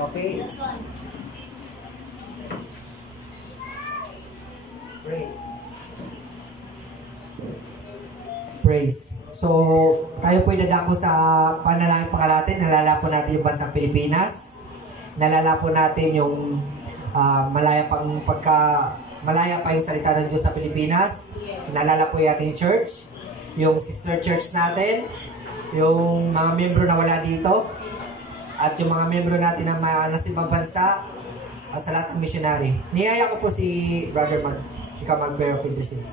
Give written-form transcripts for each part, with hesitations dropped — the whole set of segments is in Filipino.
Okay. Pray. Praise. So, tayo po dadako sa panalangin pangalatin. Nalala po natin yung bansang Pilipinas. Nalala po natin yung malaya pa yung salita ng Diyos sa Pilipinas. Nalala po natin yung church, yung sister church natin, yung mga membro na wala dito, at yung mga membro natin na nasa ibang bansa, at sa lahat ng missionary. Niyaya ko po si Brother ikaw mag-bear of intercession.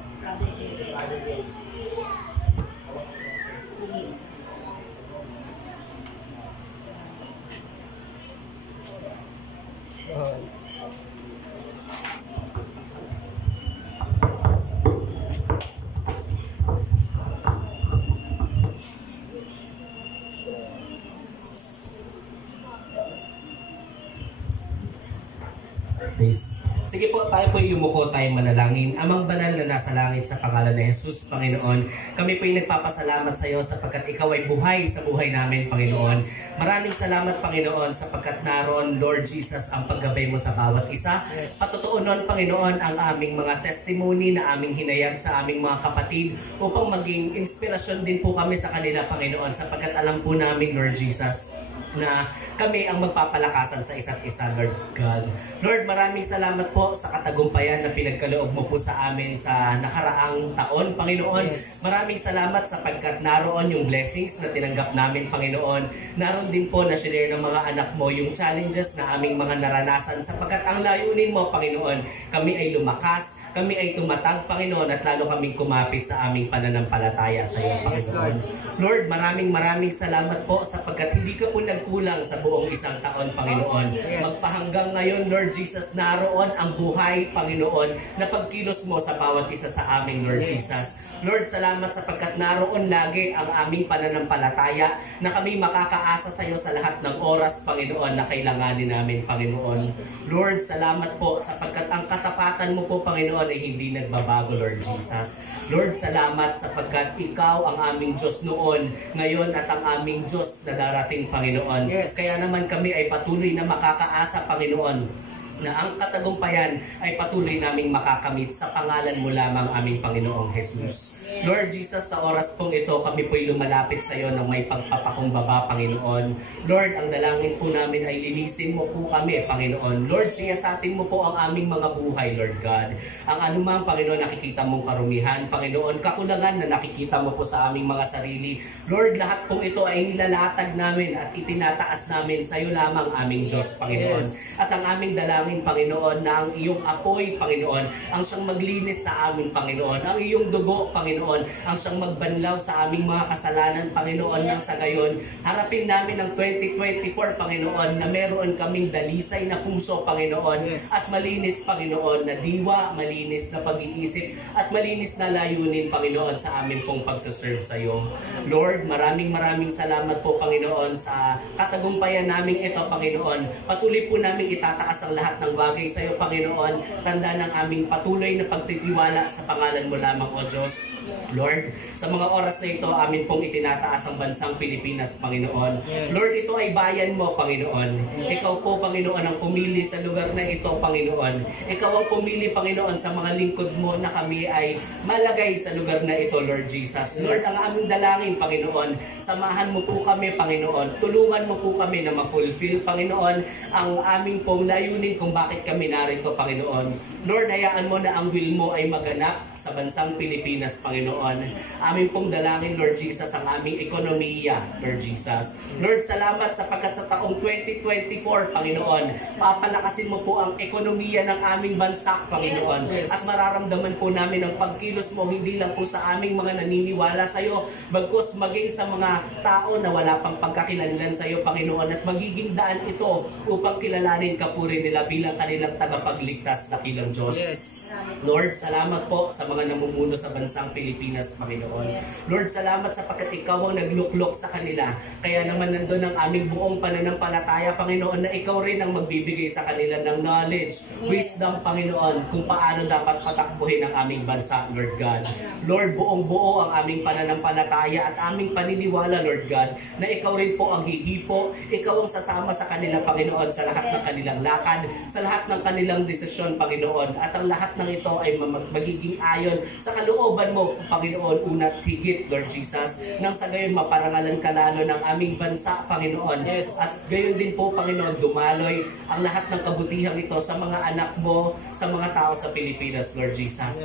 Please. Sige po, tayo po yumuko, tayo manalangin. Amang banal na nasa langit, sa pangalan ni Jesus, Panginoon, kami po yung nagpapasalamat sa iyo sapagkat ikaw ay buhay sa buhay namin, Panginoon. Maraming salamat, Panginoon, sapagkat naroon, Lord Jesus, ang paggabay mo sa bawat isa. Patotoo nun, Panginoon, ang aming mga testimony na aming hinayag sa aming mga kapatid upang maging inspirasyon din po kami sa kanila, Panginoon, sapagkat alam po namin, Lord Jesus, na kami ang magpapalakasan sa isa't isa, Lord God. Lord, maraming salamat po sa katagumpayan na pinagkaloob mo po sa amin sa nakaraang taon, Panginoon. Yes. Maraming salamat sapagkat naroon yung blessings na tinanggap namin, Panginoon. Naroon din po na share ng mga anak mo yung challenges na aming mga naranasan sapagkat ang layunin mo, Panginoon, kami ay lumakas, kami ay tumatag, Panginoon, at lalo kaming kumapit sa aming pananampalataya sa iyo, Panginoon. Lord, maraming salamat po sapagkat hindi ka po nagkulang sa buong isang taon, Panginoon. Magpahanggang ngayon, Lord Jesus, naroon ang buhay, Panginoon, na pagkilos mo sa bawat isa sa amin, Lord Jesus. Lord, salamat sapagkat naroon lagi ang aming pananampalataya na kami makakaasa sa iyo sa lahat ng oras, Panginoon, na kailanganin namin, Panginoon. Lord, salamat po sapagkat ang katapatan mo po, Panginoon, ay hindi nagbabago, Lord Jesus. Lord, salamat sapagkat ikaw ang aming Diyos noon, ngayon at ang aming Diyos na darating, Panginoon. Yes. Kaya naman kami ay patuloy na makakaasa, Panginoon, na ang katagumpayan ay patuloy naming makakamit sa pangalan mo lamang, aming Panginoong Jesus. Lord Jesus, sa oras pong ito, kami po'y lumalapit sa iyo ng may pagpapakumbaba, Panginoon. Lord, ang dalangin po namin ay linisin mo po kami, Panginoon. Lord, siyasatin mo po ang aming mga buhay, Lord God. Ang anumang, Panginoon, nakikita mong karumihan, Panginoon, kakulangan na nakikita mo po sa aming mga sarili. Lord, lahat pong ito ay nilalatag namin at itinataas namin sa iyo lamang, aming Diyos, Panginoon. At ang aming dalangin, Panginoon, na ang iyong apoy, Panginoon, ang siyang maglinis sa aming, Panginoon. Ang iyong dugo, Panginoon, ang siyang magbanlaw sa aming mga kasalanan, Panginoon, nang sa gayon. Harapin namin ang 2024, Panginoon, na meron kaming dalisay na puso, Panginoon, at malinis, Panginoon, na diwa, malinis na pag-iisip, at malinis na layunin, Panginoon, sa aming pong pagsaserve sa iyo. Lord, maraming salamat po, Panginoon, sa katagumpayan namin ito, Panginoon. Patuloy po namin itataas ang lahat ng bagay sa iyo, Panginoon. Tanda ng aming patuloy na pagtitiwala sa pangalan mo lamang, O Diyos. Lord, sa mga oras na ito, amin pong itinataas ang bansang Pilipinas, Panginoon. Lord, ito ay bayan mo, Panginoon. Ikaw po, Panginoon, ang pumili sa lugar na ito, Panginoon. Ikaw ang pumili, Panginoon, sa mga lingkod mo na kami ay malagay sa lugar na ito, Lord Jesus. Lord, ang aming dalangin, Panginoon, samahan mo po kami, Panginoon. Tulungan mo po kami na ma-fulfill, Panginoon, ang aming pong layunin kung bakit kami narito, Panginoon. Lord, hayaan mo na ang will mo ay maganap sa bansang Pilipinas, Panginoon. Amin pong dalangin, Lord Jesus, ang aming ekonomiya, Lord Jesus. Lord, salamat sapagkat sa taong 2024, Panginoon, papalakasin mo po ang ekonomiya ng aming bansa, Panginoon. At mararamdaman po namin ang pagkilos mo, hindi lang po sa aming mga naniniwala sa iyo, bagkus maging sa mga tao na wala pang pagkakilanlan sa iyo, Panginoon, at magiging daan ito upang kilalanin ka po rin nila bilang kanilang tagapagligtas, dakilang Diyos. Lord, salamat po sa mga namumuno sa bansang Pilipinas. Pilipinas, Panginoon. Lord, salamat sapagkat ikaw ang nagluklok sa kanila. Kaya naman nandun ang aming buong pananampalataya, Panginoon, na ikaw rin ang magbibigay sa kanila ng knowledge, wisdom, Panginoon, kung paano dapat patakbuhin ang aming bansa, Lord God. Lord, buong buo ang aming pananampalataya at aming paniniwala, Lord God, na ikaw rin po ang hihipo, ikaw ang sasama sa kanila, Panginoon, sa lahat ng kanilang lakad, sa lahat ng kanilang desisyon, Panginoon, at ang lahat ng ito ay magiging ayon sa kalooban mo, Panginoon, una't higit, Lord Jesus, nang sa gayon maparangalan ka lalo ng aming bansa, Panginoon. At gayon din po, Panginoon, dumaloy ang lahat ng kabutihang ito sa mga anak mo, sa mga tao sa Pilipinas, Lord Jesus.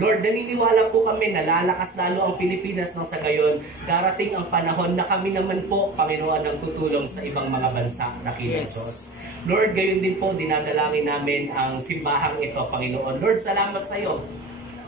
Lord, naniniwala po kami na lalakas lalo ang Pilipinas nang sa gayon darating ang panahon na kami naman po, Panginoon, ang tutulong sa ibang mga bansa, dakilang Diyos. Lord, gayon din po, dinadalangin namin ang simbahang ito, Panginoon. Lord, salamat sa iyo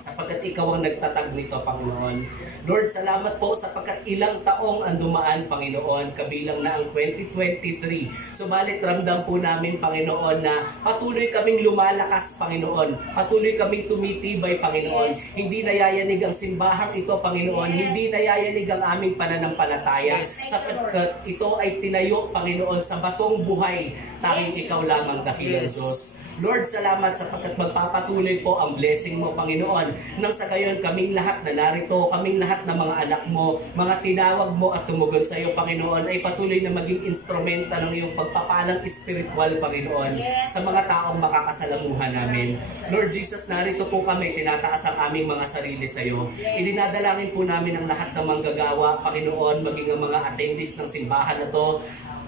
sapagkat ikaw ang nagtatag nito, Panginoon. Lord, salamat po sapagkat ilang taong ang dumaan, Panginoon, kabilang na ang 2023. Subalit ramdam po namin, Panginoon, na patuloy kaming lumalakas, Panginoon. Patuloy kaming tumitibay, Panginoon. Hindi nayayanig ang simbahang ito, Panginoon. Hindi nayayanig ang aming pananampalataya. Sapagkat ito ay tinayo, Panginoon, sa batong buhay. Tanging ikaw lamang, dakilang Diyos. Lord, salamat sapagkat magpapatuloy po ang blessing mo, Panginoon. Nang sa gayon, kaming lahat na narito, kaming lahat na mga anak mo, mga tinawag mo at tumugon sa iyo, Panginoon, ay patuloy na maging instrumenta ng iyong pagpapalang espiritual, Panginoon, sa mga taong makakasalamuhan namin. Lord Jesus, narito po kami, tinataas ang aming mga sarili sa iyo. Idinadalangin po namin ang lahat ng manggagawa, Panginoon, maging ang mga attendees ng simbahan na to.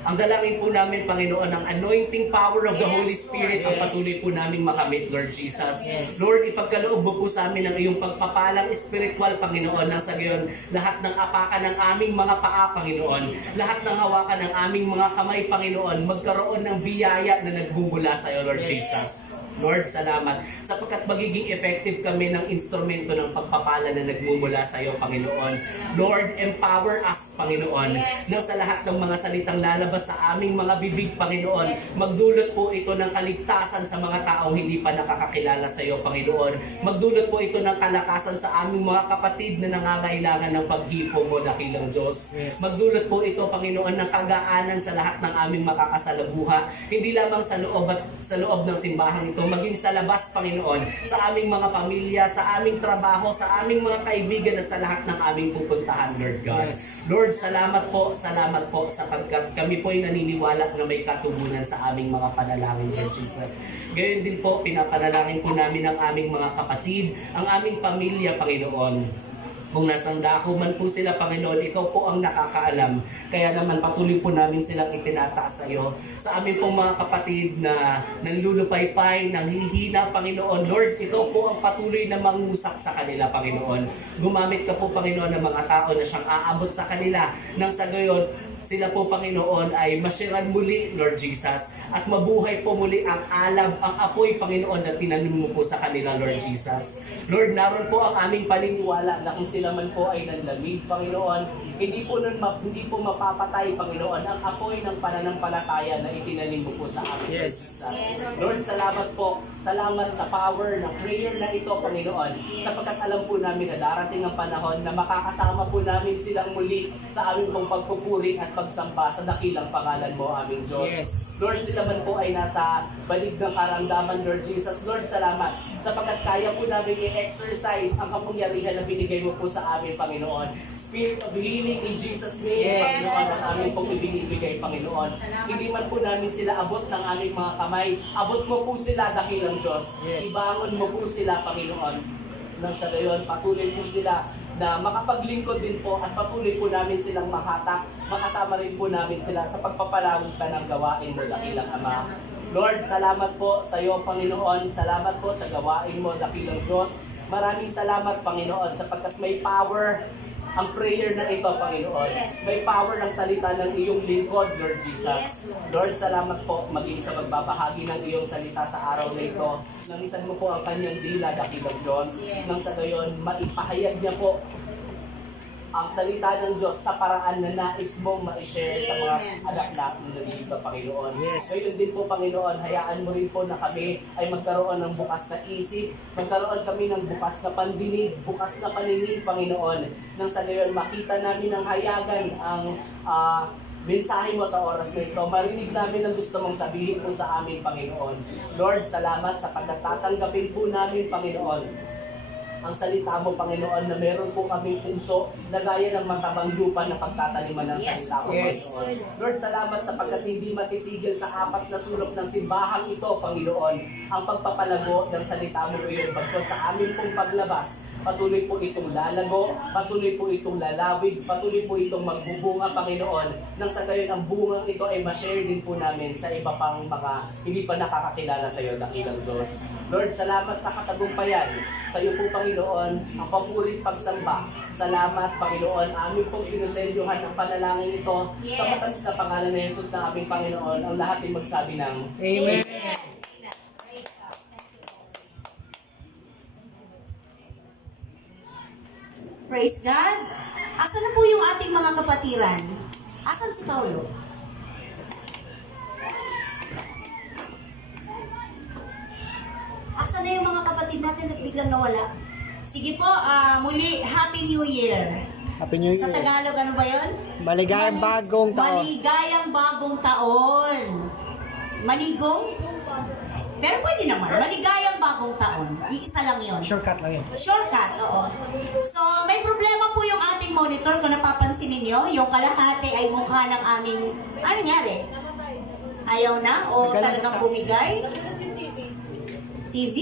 Ang dalangin po namin, Panginoon, ang anointing power of the Holy Spirit ang patuloy po namin makamit, Lord Jesus. Lord, ipagkaloob mo po sa amin ang iyong pagpapalang espiritual, Panginoon, nang sa gayon lahat ng apakan ng aming mga paa, Panginoon, lahat ng hawakan ng aming mga kamay, Panginoon, magkaroon ng biyaya na nagbubula sa iyo, Lord Jesus. Lord, salamat sapagkat magiging effective kami ng instrumento ng pagpapala na nagmumula sa iyo, Panginoon. Lord, empower us, Panginoon, nang sa lahat ng mga salitang lalabas sa aming mga bibig, Panginoon, magdulot po ito ng kaligtasan sa mga taong hindi pa nakakakilala sa iyo, Panginoon. Magdulot po ito ng kalakasan sa aming mga kapatid na nangangailangan ng paghipo mo, dakilang Diyos. Magdulot po ito, Panginoon, ng kagaanan sa lahat ng aming makakasalamuha, hindi lamang sa loob ng simbahang ito, maging sa labas, Panginoon, sa aming mga pamilya, sa aming trabaho, sa aming mga kaibigan at sa lahat ng aming pupuntahan, Lord God. Lord, salamat po sapagkat kami po ay naniniwala na may katugunan sa aming mga panalangin, Lord Jesus. Gayon din po, pinapanalangin po namin ang aming mga kapatid, ang aming pamilya, Panginoon. Kung nasang dako man po sila, Panginoon, ikaw po ang nakakaalam. Kaya naman patuloy po namin silang itinataas sa iyo. Sa amin pong mga kapatid na nanlulupaypay, nanghihina, Panginoon, Lord, ikaw po ang patuloy na mangusap sa kanila, Panginoon. Gumamit ka po, Panginoon, ng mga tao na siyang aabot sa kanila. Nang sa gayon, sila po, Panginoon, ay masyaran muli, Lord Jesus, at mabuhay po muli ang alab, ang apoy, Panginoon, na tinanim mo po sa kanila, Lord Jesus. Lord, naroon po ang aming paniniwala na kung sila man po ay nanlamig, Panginoon, hindi po mapapatay, Panginoon, ang apoy ng pananampalataya na itinanim mo po sa amin, Lord Jesus. Lord, salamat po. Salamat sa power ng prayer na ito, Panginoon, sapagkat alam po namin na darating ang panahon na makakasama po namin silang muli sa aming pong pagpupuri at pagsamba sa dakilang pangalan mo, aming Diyos. Lord, sila man po ay nasa balig ng karamdaman, Lord Jesus. Lord, salamat sapagkat kaya po namin i-exercise ang kapangyarihan na binigay mo po sa amin, Panginoon. Spirit of healing in Jesus' name, Panginoon, ang aming pong ibinibigay, Panginoon. Hindi man po namin sila abot ng aming mga kamay. Abot mo po sila, dakilang Diyos. Ibangon mo po sila, Panginoon. Nang sa gayon, patuloy po sila na makapaglingkod din po at patuloy po namin silang mahatak. Makasama rin po namin sila sa pagpapalawag ka ng gawain mo, dakilang Ama. Lord, salamat po sa iyo, Panginoon. Salamat po sa gawain mo, dakilang Diyos. Maraming salamat, Panginoon, sapagkat may power ang prayer na ito, Panginoon. May power ng salita ng iyong lingkod, Lord Jesus. Lord, salamat po maging sa magbabahagi ng iyong salita sa araw na ito. Nangisan mo po ang kanyang dila, dakilang Diyos. Nang sa gayon, maipahayag niya po ang salita ng Diyos sa paraan na nais mong ma-share sa mga anak natin na dito, Panginoon. Ngayon din po, Panginoon, hayaan mo rin po na kami ay magkaroon ng bukas na isip, magkaroon kami ng bukas na pandinig, bukas na paningin, Panginoon, nang sa ngayon makita namin ang hayagan, ang mensahe mo sa oras na ito. Marinig namin ang gusto mong sabihin po sa amin, Panginoon. Lord, salamat sa pagkatatanggapin po namin, Panginoon, ang salita mo, Panginoon, na meron po kami puso na gaya ng matabang lupa na pagtataniman ng salita mo, Panginoon. Lord, salamat sapagkat hindi matitigil sa apat na sulok ng simbahang ito, Panginoon, ang pagpapalago ng salita mo ngayon. Bagko sa amin pong paglabas, patuloy po itong lalago, patuloy po itong lalawig, patuloy po itong magbubunga, Panginoon, nang sa gayon ang bungang ito ay ma-share din po namin sa iba pang mga hindi pa nakakakilala sa iyo, dakilang Diyos. Lord, salamat sa katagumpayan. Sa iyo po, Panginoon, ang papurit pagsamba. Salamat, Panginoon. Amin pong sinusendyuhan ang panalangin ito sa matamis na pangalan ng Jesus na aming Panginoon. Ang lahat ay magsabi ng Amen. Praise God. Asan na po yung ating mga kapatiran? Asan si Paulo? Asan na yung mga kapatid natin at biglang nawala? Sige po, muli, Happy New Year. Happy New Year. Sa Tagalog, ano ba yun? Maligayang bagong taon. Maligayang bagong taon. Manigong? Pero pwede naman. Maligayang bagong taon. Iisa lang yun. Shortcut lang yun. Shortcut, oo. So, may problema po yung ating monitor. Kung napapansin ninyo, yung kalahati ay mukha ng aming... Ano nangyari? Ayaw na? O talagang bumigay? TV?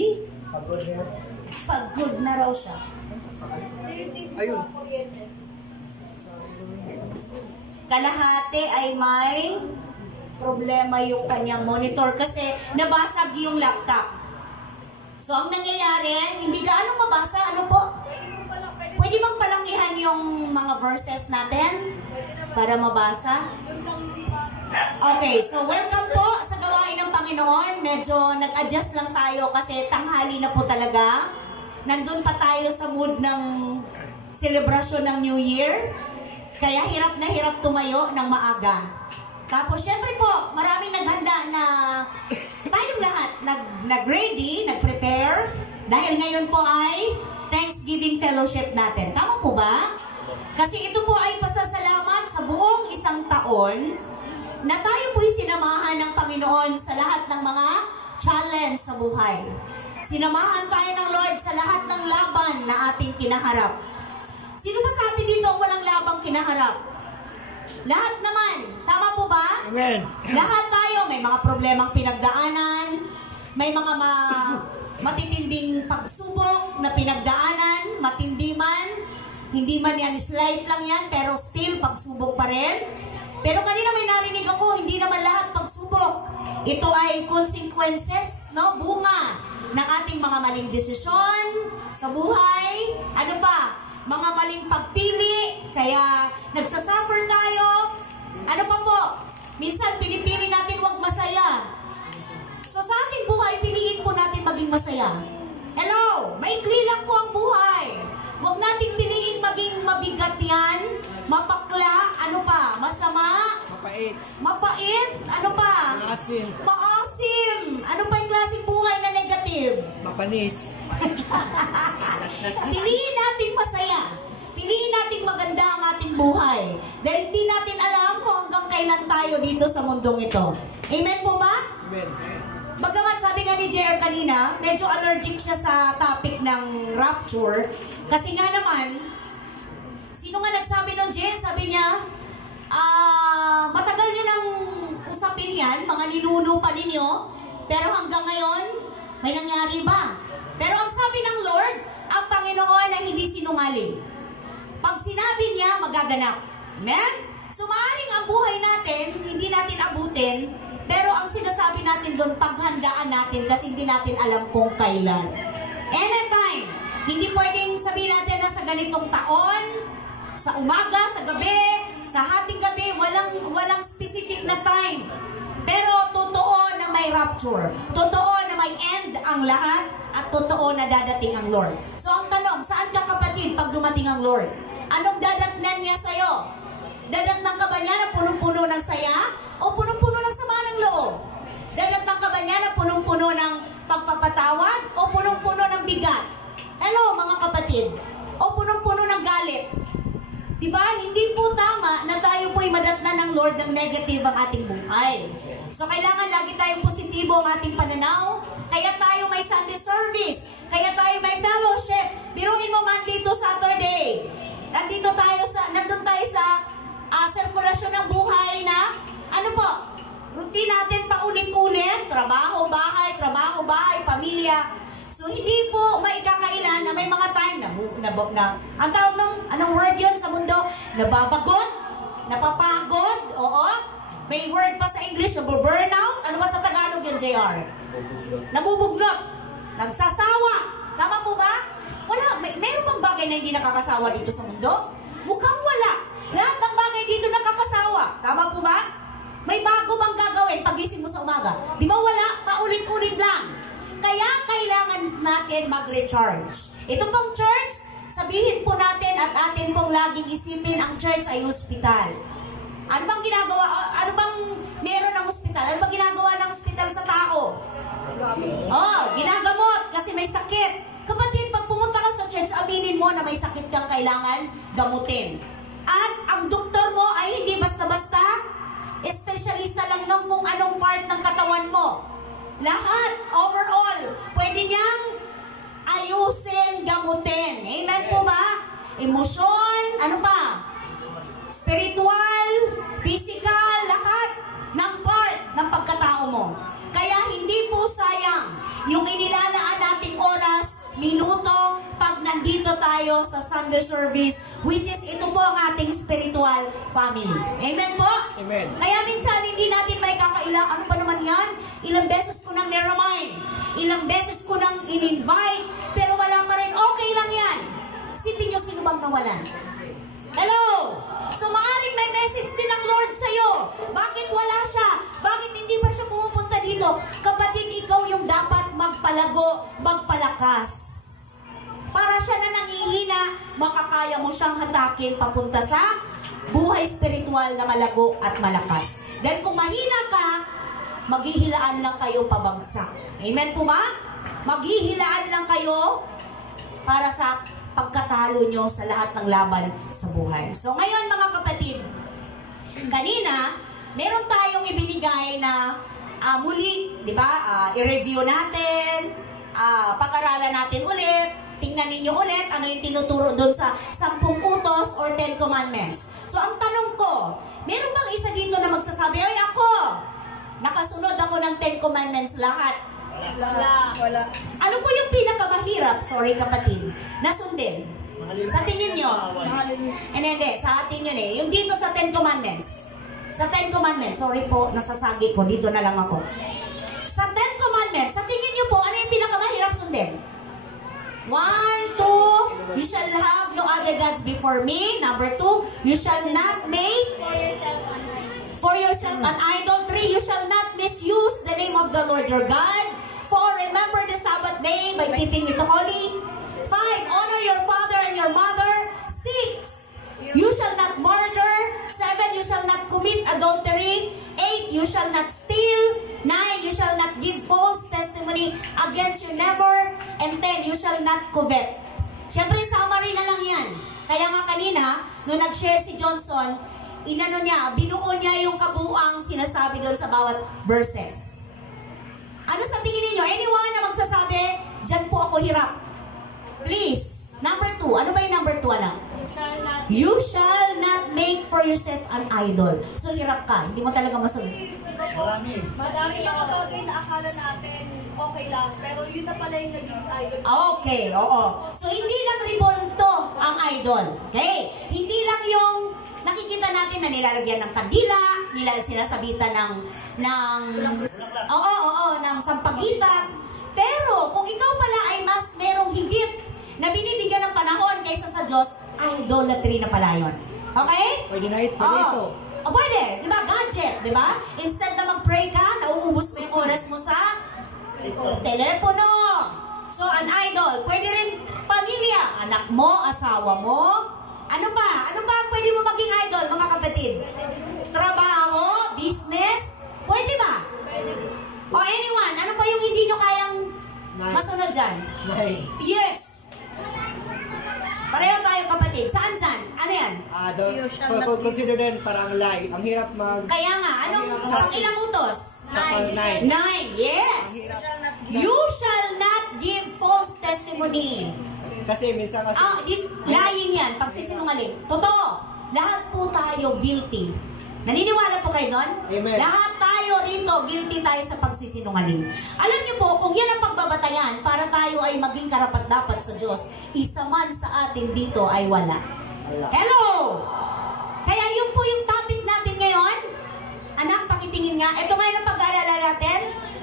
Pagod na raw siya. Ayun. Kalahati ay may problema yung kanyang monitor kasi nabasag yung laptop. So, ang nangyayari, hindi gaano mabasa. Ano po? Pwede bang palangihan yung mga verses natin para mabasa? Okay, so welcome po sa gawain ng Panginoon. Medyo nag-adjust lang tayo kasi tanghali na po talaga. Nandun pa tayo sa mood ng celebration ng New Year. Kaya hirap na hirap tumayo ng maaga. Tapos, syempre po, maraming naghanda na tayong lahat nag-ready, nag-prepare. Dahil ngayon po ay Thanksgiving Fellowship natin. Tama po ba? Kasi ito po ay pasasalamat sa buong isang taon na tayo po'y sinamahan ng Panginoon sa lahat ng mga challenge sa buhay. Sinamahan tayo ng Lord sa lahat ng laban na ating kinaharap. Sino ba sa atin dito ang walang labang kinaharap? Lahat naman. Tama po ba? Amen. Lahat tayo may mga problemang pinagdaanan, may mga matitinding pagsubok na pinagdaanan, matindi man, hindi man yan, slight lang yan, pero still pagsubok pa rin. Pero kanina may narinig ako, hindi naman lahat pagsubok. Ito ay consequences, no? Bunga ng ating mga maling desisyon sa buhay. Ano pa? Mga maling pagpili, kaya nagsasuffer tayo. Ano pa po? Minsan pinipili natin wag masaya. So sa ating buhay, piliin po natin maging masaya. Hello, maikli lang po ang buhay. Huwag nating piliin maging mabigat yan, mapakla, ano pa, masama, Mapait. mapait, ano pa, Maasim. maasim. Ano pa yung klaseng buhay na negative? Mapanis. Piliin natin masaya. Piliin natin maganda ang ating buhay. Dahil hindi natin alam kung hanggang kailan tayo dito sa mundong ito. Amen po ba? Amen. Bagamat sabi nga ni JR kanina, medyo allergic siya sa topic ng rapture. Kasi nga naman, sino nga nagsabi nun, Jay? Sabi niya, matagal niyo nang usapin yan, mga ninuno pa ninyo, pero hanggang ngayon, may nangyari ba? Pero ang sabi ng Lord, ang Panginoon ay hindi sinungaling. Pag sinabi niya, magaganap. Amen? So maaaring ang buhay natin, hindi natin abutin, pero ang sinasabi natin doon, paghandaan natin kasi hindi natin alam kung kailan. Anytime. Hindi pwedeng sabihin natin na sa ganitong taon, sa umaga, sa gabi, sa hating gabi, walang specific na time. Pero totoo na may rapture. Totoo na may end ang lahat at totoo na dadating ang Lord. So ang tanong, saan ka kapatid pag dumating ang Lord? Anong dadatnan niya sa'yo? Dadatnan ka ba niya na punong-puno ng saya? O punong-puno ng sama ng loob? Dadatnan ka ba niya na punong-puno ng pagpapatawad? O punong-puno ng bigat? Hello mga kapatid. O punong-puno ng galit? Diba? Hindi po tama na tayo po'y madatnan ng Lord ng negative ang ating buhay. So kailangan lagi tayong positibo ang ating pananaw. Kaya tayo may Sunday service. Kaya tayo may fellowship. Biruin mo Monday to Saturday. Nandun tayo sa sirkulasyon ng buhay na, ano po, routine natin paulit-ulit. Trabaho, bahay, pamilya. So, hindi po maikakailan na may mga time na ang tawag ng, anong word yun sa mundo? Nababagot, napapagod, oo. May word pa sa English, nabuburnout. Ano ba sa Tagalog yun, JR? Nabubugnot, nagsasawa. Tama po ba? Wala, mayroon bang bagay na hindi nakakasawa dito sa mundo? Mukhang wala. Lahat ng bagay dito nakakasawa. Tama po ba? May bago bang gagawin pagising mo sa umaga? Di ba wala? Paulit-ulit lang. Kaya kailangan natin mag-recharge. Ito pong church, sabihin po natin at atin pong laging isipin, ang church ay hospital. Ano bang ginagawa? Ano bang meron ng hospital? Ano bang ginagawa ng hospital sa tao? Ginagamot kasi may sakit. Kapatid, pag pumunta ka sa church, aminin mo na may sakit kang kailangan gamutin. At ang doktor mo ay hindi basta-basta, espesyalista lang nung kung anong part ng katawan mo. Lahat, overall, pwede niyang ayusin, gamutin. Amen po ba? Emosyon, ano pa? Spiritual, physical, lahat ng part ng pagkatao mo. Kaya hindi po sayang yung inilalaan nating oras, minuto, pag nandito tayo sa Sunday service, which is ito po ang ating spiritual family. Amen po? Amen. Kaya minsan hindi natin may kakailang, ano ba naman yan? Ilang beses ko nang niremind, ilang beses ko nang in-invite, pero wala pa rin, okay lang yan. Sipin nyo sino bang nawalan? Hello? So maaaring may message din ng Lord sa'yo. Bakit wala siya? Bakit hindi pa siya pumupunta dito? Kapatid, ikaw yung dapat magpalago, magpalakas. Para siya na nangihina, makakaya mo siyang hatakin papunta sa buhay spiritual na malago at malakas. Dahil kung mahina ka, maghihilaan lang kayo pabagsak. Amen po ba? Maghihilaan lang kayo para sa pagkatalo nyo sa lahat ng laban sa buhay. So ngayon mga kapatid, kanina, meron tayong ibinigay na muli, di ba, i-review natin, pag-aralan natin ulit, tingnan ninyo ulit ano yung tinuturo doon sa 10 utos or 10 commandments. So ang tanong ko, meron bang isa dito na magsasabi, ay ako, nakasunod ako ng 10 commandments lahat? Wala. Ano po yung pinakamahirap, sorry kapatid, na sundin? Sa tingin nyo? Hindi, sa atin yun eh. Yung dito sa 10 commandments. Sa 10 commandments, sorry po, nasasagi ko, dito na lang ako. Sa 10 commandments, sa tingin nyo po, ano yung pinakamahirap sundin? 1, 2, you shall have no other gods before me. Number 2, you shall not make for yourself an idol. 3, you shall not misuse the name of the Lord your God. 4, remember the Sabbath day by keeping it holy. 5, honor your father and your mother. 6, you shall not murder. 7, you shall not commit adultery. 8, you shall not steal. 9, you shall not give false testimony against your neighbor. And 10, you shall not covet. Siyempre, summary na lang yan. Kaya nga kanina, nung nag-share si Johnson, binuo niya yung kabuuang sinasabi doon sa bawat verses. Ano sa tingin ninyo? Anyone na magsasabi, dyan po ako hirap. Please. Number 2. Ano ba yung number 2, anak? You shall not make for yourself an idol. So, hirap ka. Hindi mo talaga masunod. Madami yung mga bagay na akala natin okay lang, pero yun na pala yung naging idol. Okay, oo. So, hindi lang ribulto ang idol. Okay? Hindi lang yung nakikita natin na nilalagyan ng kandila, sinasabitan ng sampagitan. Pero, kung ikaw pala ay mas merong higit na binibigyan ng panahon kaysa sa Diyos, idolatry na pala yun. Okay? Pwede na ito. Pwede. Diba? Gadget. Diba? Instead na mag-pray ka, nauubos mo yung oras mo sa telepono. So, an idol. Pwede rin pamilya. Anak mo, asawa mo, Ano pa? Ano pa ang pwede mo maging idol, mga kapatid? Trabaho? Business? Pwede ba? O anyone, ano pa yung hindi nyo kayang masunod dyan? Yes! Pareho tayo kapatid. Saan dyan? Ano yan? Consider din parang lie. Ang hirap Kaya nga, anong pang ilang utos? 9. 9. Yes! You shall not give false testimony. Kasi minsan Lying yan, pagsisinungaling. Totoo, lahat po tayo guilty. Naniniwala po kayo doon? Amen. Lahat tayo rito, guilty tayo sa pagsisinungaling. Alam niyo po, kung yan ang pagbabatayan para tayo ay maging karapat-dapat sa Diyos, isa man sa atin dito ay wala. Hello! Kaya yun po yung topic natin ngayon. Anak, pakitingin nga. Ito ngayon ang pag-aalala natin.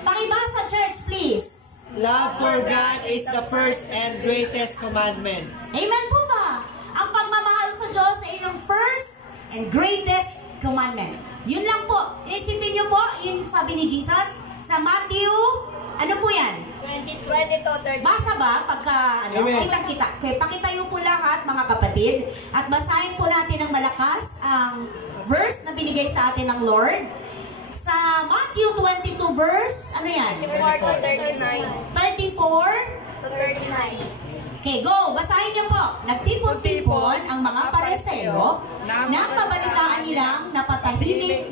Pakibasa, church, please. Love for God is the first and greatest commandment. Amen po ba? Ang pagmamahal sa Diyos ay yung first and greatest commandment. Yun lang po. Isipin niyo po, yun sabi ni Jesus sa Matthew, ano po yan? 20-30. Basa ba? Pagka, kitang-kita. Okay, pakitayo po lahat, mga kapatid. At basahin po natin ng malakas ang verse na binigay sa atin ng Lord. Sa Matthew 22 verse, ano yan? 34-39. 34? Okay, go! Basahin niyo po. Nagtipon-tipon ang mga pareseo na pabalitaan nilang napatahimik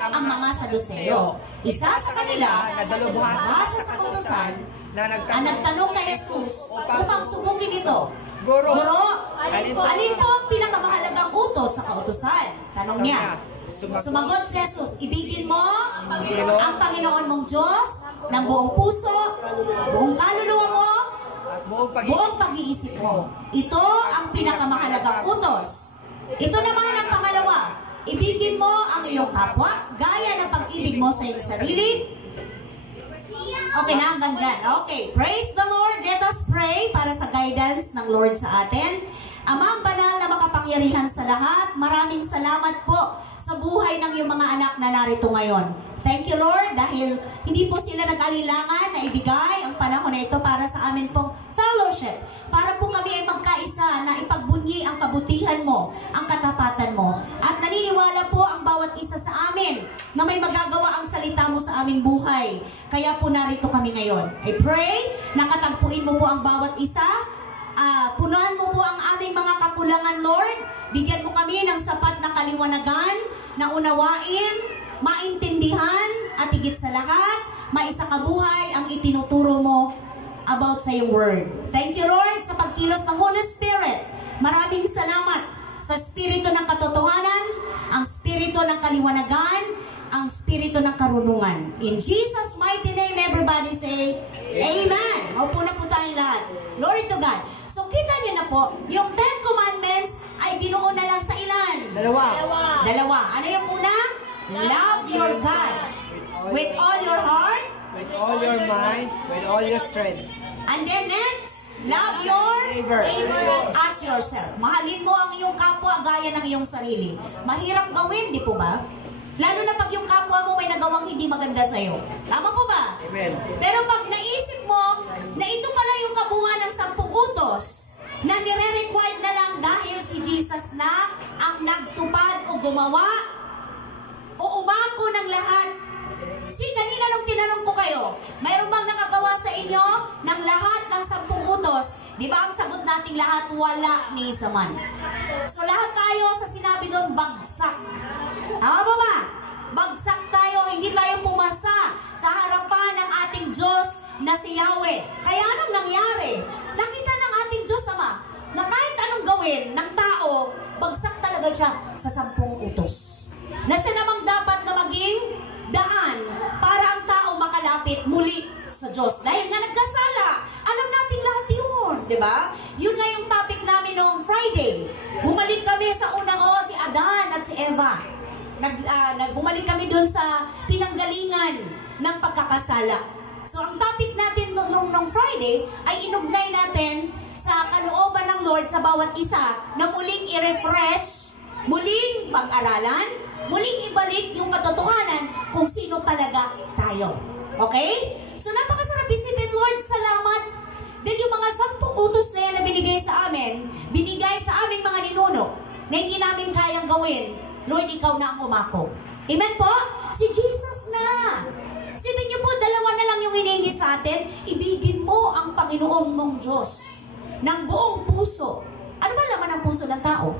ang mga Saduseo. Isa sa kanila na dalubhasa sa kautusan na nagtanong kay Jesus upang subukin ito. Guro, alin po ang pinakamahalagang utos sa kautusan? Tanong niya. Sumagot si Jesus, ibigin mo ang Panginoon mong Diyos ng buong puso, buong kaluluwa mo, buong pag-iisip mo. Ito ang pinakamahalagang utos. Ito naman ang pangalawa. Ibigin mo ang iyong kapwa, gaya ng pag-ibig mo sa iyong sarili. Okay na, hanggang dyan. Okay, praise the Lord. Let us pray para sa guidance ng Lord sa atin. Amang banal na makapangyarihan sa lahat, maraming salamat po sa buhay ng iyong mga anak na narito ngayon. Thank you, Lord, dahil hindi po sila nag-alilangan na ibigay ang panahon na ito para sa amin pong fellowship. Para po kami ay magkaisa na ipagbunyi ang kabutihan mo, ang katapatan mo. At naniniwala po ang bawat isa sa amin na may magagawa ang salita mo sa aming buhay. Kaya po narito kami ngayon. I pray na katagpuin mo po ang bawat isa. Punuan mo po ang aming mga kakulangan, Lord. Bigyan mo kami ng sapat na kaliwanagan, na unawain, maintindihan, at higit sa lahat, maisakabuhay ang itinuturo mo about sa iyong word. Thank you, Lord, sa pagkilos ng Holy Spirit. Maraming salamat sa Espiritu ng katotohanan, ang Espiritu ng kaliwanagan, ang Espiritu ng karunungan. In Jesus' mighty name, everybody say, Amen. Maupo na po tayong lahat. Glory to God. So, kita niyo na po, yung 10 Commandments ay binuo na lang sa ilan? Dalawa. Ano yung una? Love your God with all your heart, with all your mind, with all your strength. And then next, love your Neighbor as yourself. Mahalin mo ang iyong kapwa gaya ng iyong sarili. Mahirap gawin, di po ba? Lalo na pag yung kapwa mo may nagawang hindi maganda sa'yo. Tama po ba? Amen. Pero pag naisip mo na ito pala yung kabuuan ng 10 utos na nire-required na lang dahil si Jesus na ang nagtupad o gumawa o umako ng lahat. Kanina nung tinanong ko kayo, mayroon bang nakagawa sa inyo ng lahat ng 10 utos? Di ba ang sagot nating lahat, wala ni isa man. So lahat tayo sa sinabi doon, bagsak. Tama ba ba? Bagsak tayo, hindi tayo pumasa sa harapan ng ating Diyos na si Yahweh. Kaya anong nangyari? Nakita ng ating Diyos, Ama, na kahit anong gawin ng tao, bagsak talaga siya sa 10 utos. Na siya namang dapat na maging daan para ang tao makalapit muli sa Diyos. Dahil nga nagkasala, alam natin lahat yun, di ba? Yun nga yung topic namin noong Friday. Bumalik kami sa unang si Adan at si Eva. Bumalik kami dun sa pinanggalingan ng pagkakasala. So ang topic natin nung Friday ay inugnay natin sa kalooban ng Lord sa bawat isa na muling i-refresh, muling pag-aralan, muling ibalik yung katotohanan kung sino talaga tayo. Okay? So napakasarap isipin, Lord, salamat Then yung mga 10 utos na yan na binigay sa aming mga ninuno, na hindi namin kayang gawin, Lord, ikaw na ang umako. Amen po? Si Jesus na. Sipin niyo po, 2 na lang yung hinihingi sa atin. Ibigin mo ang Panginoon mong Diyos ng buong puso. Ano ba laman ng puso ng tao?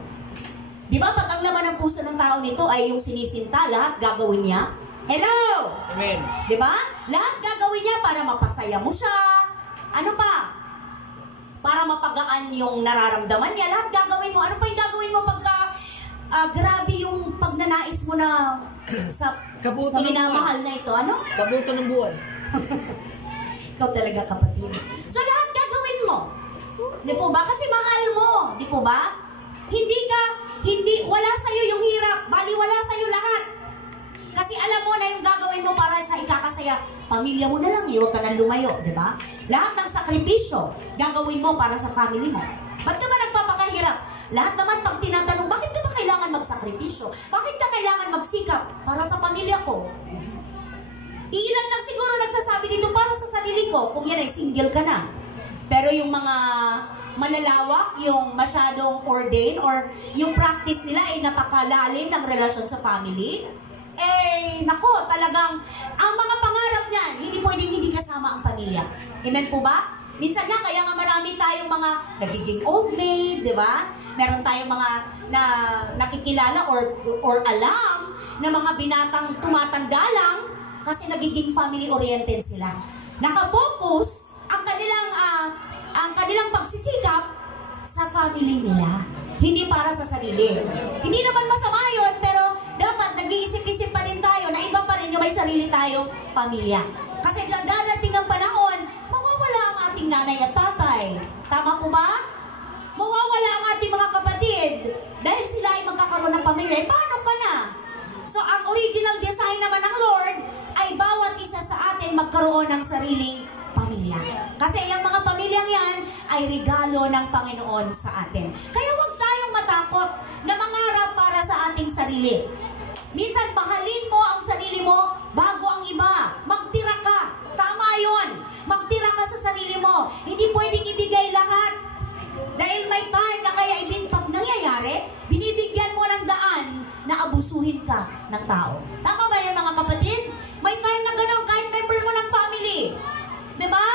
Di ba pag ang laman ng puso ng tao nito ay yung sinisinta, lahat gagawin niya? Hello! Amen. Di ba? Lahat gagawin niya para mapasaya mo siya. Ano pa? Para mapagaan yung nararamdaman niya. Lahat gagawin mo. Ano pa yung gagawin mo pagka grabe yung pagnanais mo na sa Kabuto ng minamahal na ito? Ano? Kabuto ng buwan. Ikaw talaga, kapatid. So lahat gagawin mo. Di po ba? Kasi mahal mo. Di po ba? Wala sa'yo yung hirap. Bali, wala sa'yo lahat. Kasi alam mo na yung gagawin mo para sa ikakasaya. Pamilya mo na lang, huwag ka nang lumayo. Di ba? Lahat ng sakripisyo, gagawin mo para sa family mo. Ba't ka ba nagpapakahirap? Lahat naman pag tinatanong, bakit ka ba kailangan magsakripisyo? Bakit ka kailangan magsikap para sa pamilya ko? Ilan lang siguro nagsasabi dito para sa sarili ko kung yan ay single ka na. Pero yung mga malalawak, yung masyadong ordained or yung practice nila ay napakalalim ng relasyon sa family, nako, talagang ang mga pangarap niyan, hindi pwedeng hindi kasama ang pamilya. Amen po ba? Minsan nga, kaya nga marami tayong mga nagiging old maid, di ba? Meron tayong mga nakikilala or alam na mga binatang tumatanda lang kasi nagiging family-oriented sila. Nakafocus ang kanilang pagsisikap sa family nila, hindi para sa sarili. Hindi naman masama yun, pero dapat nag-iisip-isip pa rin tayo na iba pa rin yung may sarili tayong pamilya. Kasi dadating ang panahon, mawawala ang ating nanay at tatay. Tama po ba? Mawawala ang ating mga kapatid dahil sila ay magkakaroon ng pamilya. Paano ka na? So, ang original design naman ng Lord ay bawat isa sa atin magkaroon ng sariling pamilya. Kasi yung mga pamilyang yan ay regalo ng Panginoon sa atin. Kaya huwag tayong matakot na mangarap para sa ating sarili. Minsan, mahalin mo ang sarili mo bago ang iba. Magtira ka. Tama yun. Magtira ka sa sarili mo. Hindi pwedeng ibigay lahat. Dahil may time na kaya pag nangyayari, binibigyan mo ng daan na abusuhin ka ng tao. Tama ba yan, mga kapatid? May time na gano'n kahit member mo ng family. Diba?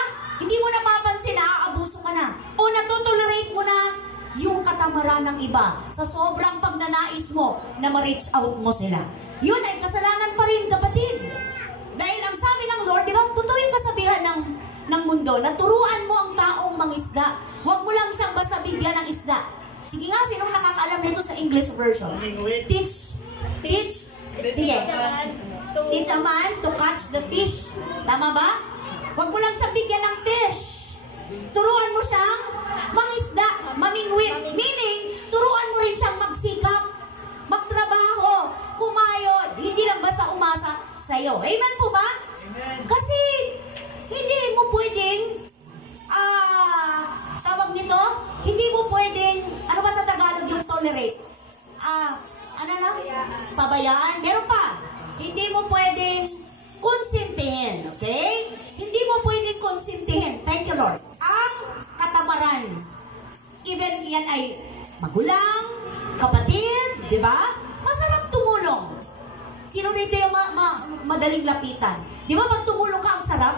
Hindi mo napapansin na aabuso ka na. O natutolerate mo na yung katamaran ng iba sa sobrang pagnanais mo na ma-reach out mo sila. Yun ay kasalanan pa rin, kapatid. Dahil ang sabi ng Lord, di ba, totoo yung kasabihan ng mundo, na turuan mo ang taong mangisda. Huwag mo lang siyang basta bigyan ng isda. Sige nga, sinong nakakaalam nito sa English version? Teach. Sige. Teach a man to catch the fish. Tama ba? Huwag mo lang siyang bigyan ng fish. Turuan mo siyang mangisda, mamingwit. Meaning, turuan mo rin siyang magsikap, magtrabaho, kumayod. Hindi lang basta umasa sa'yo. Amen po ba? Amen. Kasi, hindi mo pwedeng, tawag nito, hindi mo pwedeng, ano ba sa Tagalog yung tolerate? Pabayaan. Meron pa. Hindi mo pwedeng konsintihin. Okay? Hindi mo pwedeng konsintihin. Thank you, Lord. Ang katamaran. Even yan ay magulang, kapatid, di ba? Masarap tumulong. Sino rito yung madaling lapitan? Di ba pag tumulong ka, ang sarap?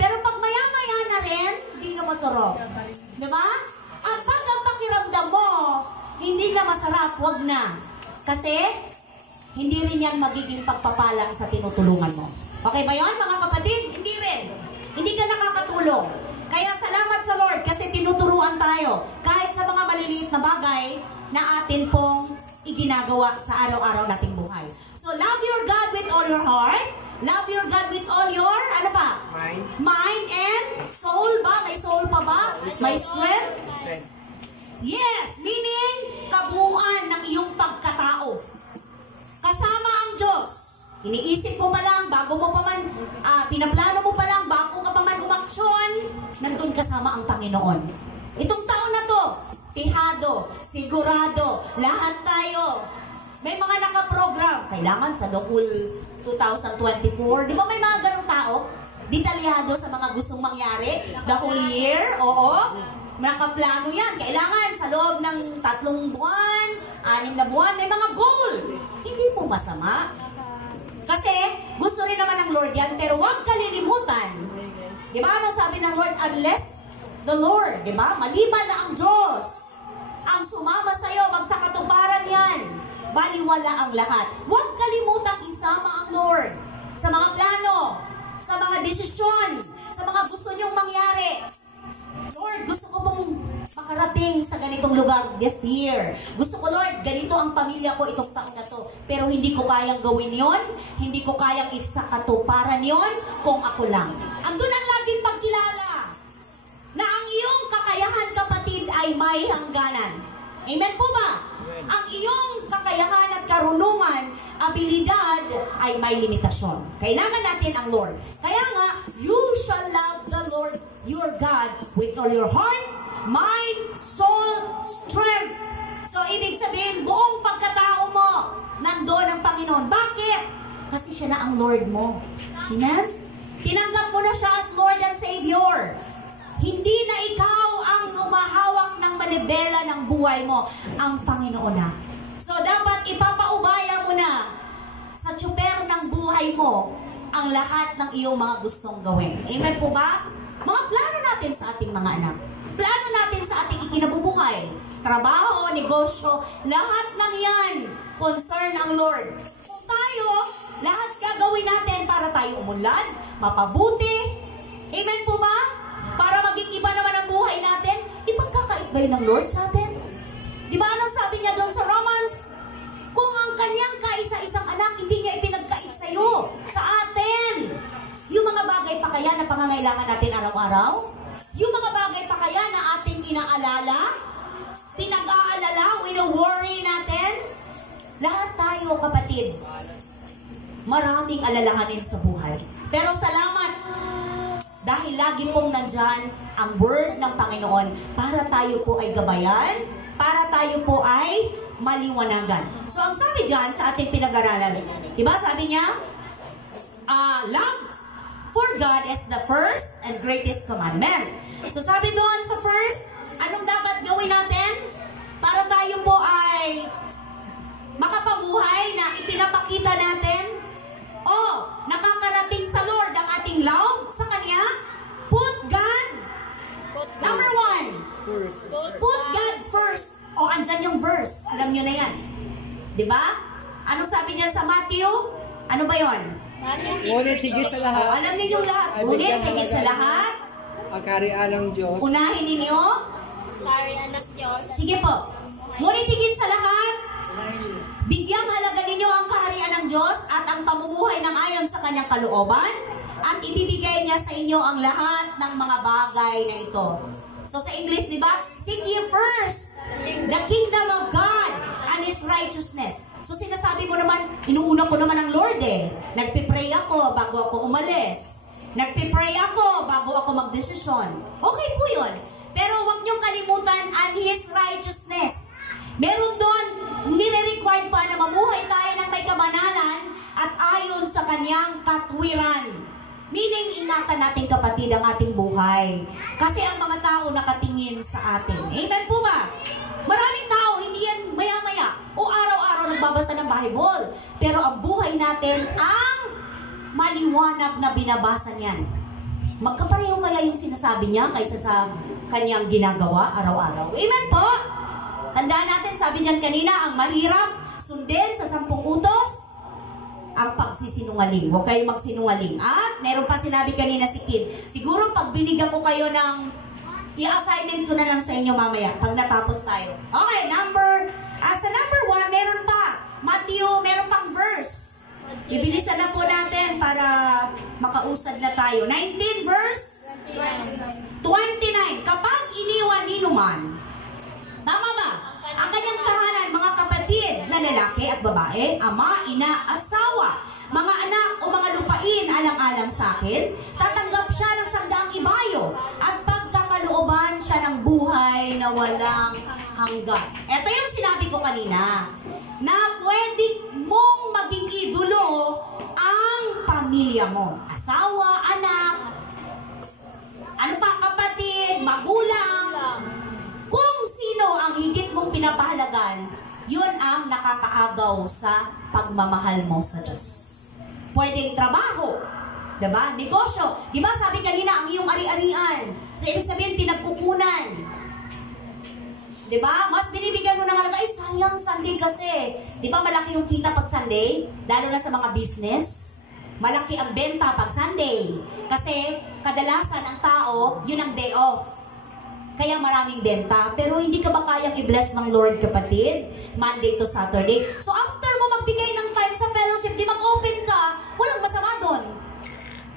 Pero pag maya-maya na rin, hindi na masarap. Di ba? At pag ang pakiramdam mo, hindi na masarap, wag na. Kasi, hindi rin yan magiging pagpapalang sa tinutulungan mo. Okay ba yun, mga kapatid? Hindi rin. Hindi ka nakakatulong. Kaya salamat sa Lord kasi tinuturuan tayo kahit sa mga maliliit na bagay na atin pong iginagawa sa araw-araw nating buhay. So, love your God with all your heart. Love your God with all your, ano pa? Mind and soul ba? May soul pa ba? May strength? Yes, meaning kabuuan ng iyong pagkatao. Kasama ang Diyos. Iniisip mo pa lang, bago mo pa man, pinaplano mo pa lang, bago ka pa man umaksyon, nandun kasama ang Panginoon. Itong taon na to, pihado, sigurado, lahat tayo. May mga nakaprogram, kailangan sa the whole 2024. Di ba may mga ganong tao? Detalyado sa mga gustong mangyari? The whole year? Oo. Nakaplano yan. Kailangan sa loob ng 3 buwan, 6 na buwan, may mga goal. Hindi po masama. Kasi gusto rin naman ng Lord yan, pero huwag kalilimutan. Di ba ano sabi ng Lord? Unless the Lord, di ba? Maliban na ang Diyos ang sumama sa'yo, magsakatuparan yan. Baliwala ang lahat. Huwag kalimutang isama ang Lord sa mga plano, sa mga desisyon, sa mga gusto niyong mangyari. Lord, gusto ko pong makarating sa ganitong lugar this year. Gusto ko, Lord, ganito ang pamilya ko itong taon na to. Pero hindi ko kayang gawin yon, hindi ko kayang isakatuparan yon kung ako lang. Andun ang laging pagkilala na ang iyong kakayahan, kapatid, ay may hangganan. Amen po ba? Ang iyong kakayahan at karunungan, abilidad, ay may limitasyon. Kailangan natin ang Lord. Kaya nga, you shall love the Lord your God with all your heart, mind, soul, strength. So, ibig sabihin, buong pagkatao mo, nandoon ang Panginoon. Bakit? Kasi siya na ang Lord mo. Amen? Tinanggap mo na siya as Lord and Savior. Hindi na ikaw ang humahawak ng manibela ng buhay mo. Ang Panginoon na. So, dapat ipapaubaya mo na sa tsuper ng buhay mo ang lahat ng iyong mga gustong gawin. Amen po ba? Mga plano natin sa ating mga anak. Plano natin sa ating ikinabubuhay. Trabaho, negosyo, lahat ng yan, concern ang Lord. Kung tayo, lahat gagawin natin para tayo umunlad, mapabuti. Amen po ba? Para maging iba naman ang buhay natin, ipagkakait ba yun ng Lord sa atin? Di ba anong sabi niya doon sa Romans? Kung ang kanyang kaisa-isang anak, hindi niya ipinagkait sa iyo, sa atin. Yung mga bagay pa kaya na pangangailangan natin araw-araw? Yung mga bagay pa kaya na ating inaalala? Pinag-aalala? Wino-worry natin? Lahat tayo, kapatid, maraming alalahanin sa buhay. Pero salamat, dahil lagi pong nandyan ang word ng Panginoon para tayo po ay gabayan, para tayo po ay maliwanagan. So, ang sabi dyan sa ating pinag-aralan, diba sabi niya, love for God is the first and greatest commandment. So, sabi doon sa first, anong dapat gawin natin para tayo po ay makapabuhay na ipinapakita natin? Nakakarating sa Lord ang ating love sa Kanya. Put God, number 1. First. Put God first. Andyan yung verse. Alam nyo na yan. Diba? Anong sabi niyan sa Matthew? Ano ba yon? Ngunit higit sa lahat. Alam ninyong lahat. Ngunit higit sa lahat. Ang kaharian ng Diyos. Unahin ninyo. Kaharian ng Diyos. Sige po. Ngunit higit sa lahat, bigyang halaga ninyo ang kaharian ng Diyos at ang pamumuhay ng ayon sa kanyang kalooban at ibibigay niya sa inyo ang lahat ng mga bagay na ito. So sa English, di ba? Seek ye first the kingdom of God and His righteousness. So sinasabi mo naman, inuuna ko naman ang Lord eh. Nagpipray ako bago ako umalis. Nagpipray ako bago ako magdesisyon. Okay po yun. Pero huwag niyong kalimutan and His righteousness. Meron doon, nire-required pa na mamuhay tayo ng may kabanalan at ayon sa kanyang katwiran. Meaning, ingatan natin, kapatid, ang ating buhay. Kasi ang mga tao nakatingin sa atin. Amen po ba? Maraming tao, hindi yan maya-maya o araw-araw nagbabasa ng Bible. Pero ang buhay natin ang maliwanag na binabasa niyan. Magkapareho kaya yung sinasabi niya kaysa sa kanyang ginagawa araw-araw. Amen po? Tandaan natin, sabi niyan kanina, ang mahirap sundin sa 10 utos, ang pagsisinungaling. Huwag kayo magsinungaling. At meron pa sinabi kanina si Kim, siguro pag binigyan ko kayo ng i-assignment ko na lang sa inyo mamaya, pag natapos tayo. Okay, sa number 1, meron pa. Matthew, meron pang verse. Bibilisan na po natin para makausad na tayo. 19 verse 29. Kapag iniwan ni numan, tama ba? Ang kanyang tahanan, mga kapatid na lalaki at babae, ama, ina, asawa, mga anak o mga lupain alang-alang sa akin, tatanggap siya ng 100 ibayo at pagkakalooban siya ng buhay na walang hanggan. Ito yung sinabi ko kanina, na pwede mong maging idolo ang pamilya pamilya mo. Asawa, anak, ano pa, kapatid, magulang. Kung sino ang higit mong pinapahalagan, yun ang nakakaagaw sa pagmamahal mo sa Diyos. Pwedeng trabaho, diba? Negosyo. Diba sabi kanina, ang iyong ari-arian. So, ibig sabihin, pinagkukunan. Diba? Mas binibigyan mo ng halaga, ay sayang Sunday kasi. Diba malaki yung kita pag Sunday? Lalo na sa mga business. Malaki ang benta pag Sunday. Kasi kadalasan ang tao, yun ang day off. Kaya maraming benta. Pero hindi ka ba kayang i-bless ng Lord, kapatid? Monday to Saturday. So after mo magbigay ng time sa fellowship, di mag-open ka, walang masama doon.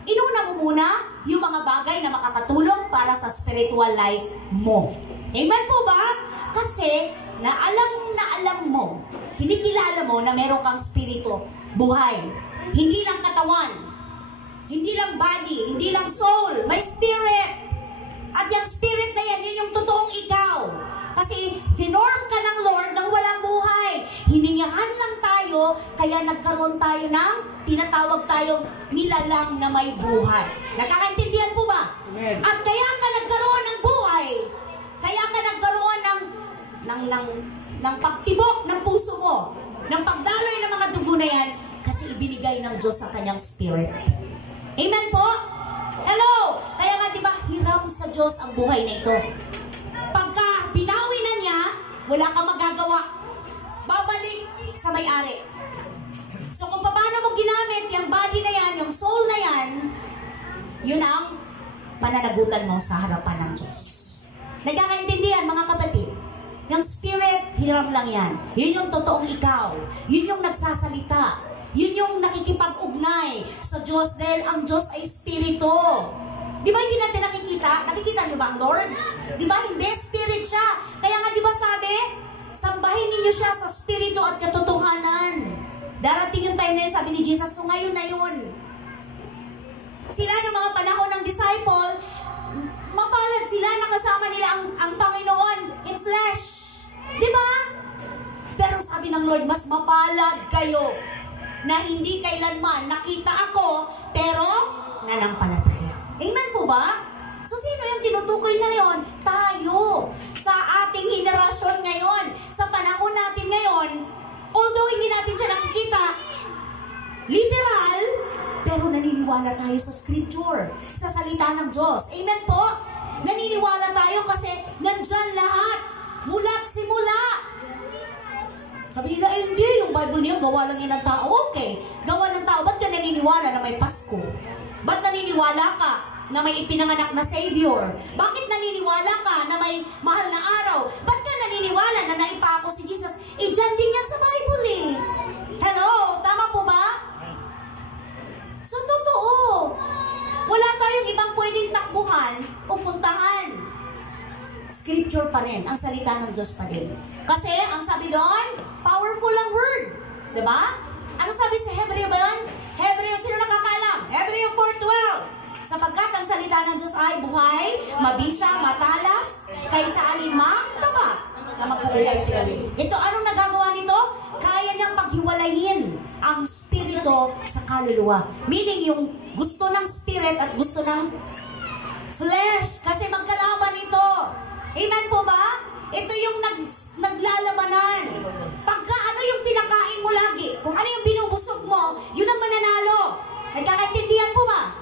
Inuna mo muna yung mga bagay na makakatulong para sa spiritual life mo. Amen po ba? Kasi na alam mo, kinikilala mo na meron kang spirito, buhay. Hindi lang katawan, hindi lang body, hindi lang soul, may spirit. At yung spirit na yan, yun yung totoong ikaw. Kasi sinorm ka ng Lord nang walang buhay. Hiningahan lang tayo, kaya nagkaroon tayo ng tinatawag tayong nilalang na may buhay. Nakakaintindihan po ba? Amen. At kaya ka nagkaroon ng buhay, kaya ka nagkaroon ng pagtibok ng puso mo, ng pagdaloy ng mga dugo na yan, kasi ibinigay ng Diyos sa kanyang spirit. Amen po? Hello! Kaya nga diba, hiram sa Diyos ang buhay na ito. Pagka binawi na niya, wala kang magagawa. Babalik sa may-ari. So kung paano mo ginamit yung body na yan, yung soul na yan, yun ang pananagutan mo sa harapan ng Diyos. Nagkakaintindihan mga kapatid? Yung spirit, hiram lang yan. Yun yung totoong ikaw. Yun yung nagsasalita. Yun yung nakikipag-ugnay sa Diyos dahil ang Diyos ay spirito. Di ba hindi natin nakikita? Nakikita niyo ba ang Lord? Di ba hindi? Spirit siya. Kaya nga di ba sabi, sambahin ninyo siya sa spirito at katotohanan. Darating yung time na yun, sabi ni Jesus, so ngayon na yun. Sila ng mga panahon ng disciple, mapalad sila, nakasama nila ang Panginoon in flesh. Di ba? Pero sabi ng Lord, mas mapalad kayo na hindi kailanman nakita ako, pero nanampalataya. Amen po ba? So sino yung tinutukoy na yon? Tayo. Sa ating henerasyon ngayon, sa panahon natin ngayon, although hindi natin siya nakikita, literal, pero naniniwala tayo sa scripture, sa salita ng Diyos. Amen po? Naniniwala tayo kasi nandyan lahat, mula't simula. Sabi nila, hindi, yung Bible niyo, gawa lang yan ng tao. Okay, gawa ng tao, ba't ka naniniwala na may Pasko? Ba't naniniwala ka na may ipinanganak na Savior? Bakit naniniwala ka na may mahal na araw? Ba't ka naniniwala na naipako si Jesus? Dyan din yan sa Bible eh. Hello, tama po ba? So, totoo. Wala tayong ibang pwedeng takbuhan o puntahan. Scripture pa rin, ang salita ng Diyos pa rin. Kasi, ang sabi doon, powerful ang word. Diba? Ano sabi sa Hebreo ba yun? Hebreo, sino nakakalam? Hebreo 4:12. Sapagkat ang salita ng Diyos ay buhay, mabisa, matalas, kaysa alinmang taba na magkagayay. Ito, anong nagagawa nito? Kaya niyang paghiwalayin ang spirito sa kaluluwa. Meaning, yung gusto ng spirit at gusto ng flesh. Kasi magkalaban ito. Amen po ba? Ito yung naglalabanan. Pagka ano yung pinakain mo lagi, kung ano yung binubusog mo, yun ang mananalo. Nagkakaintindihan po ba?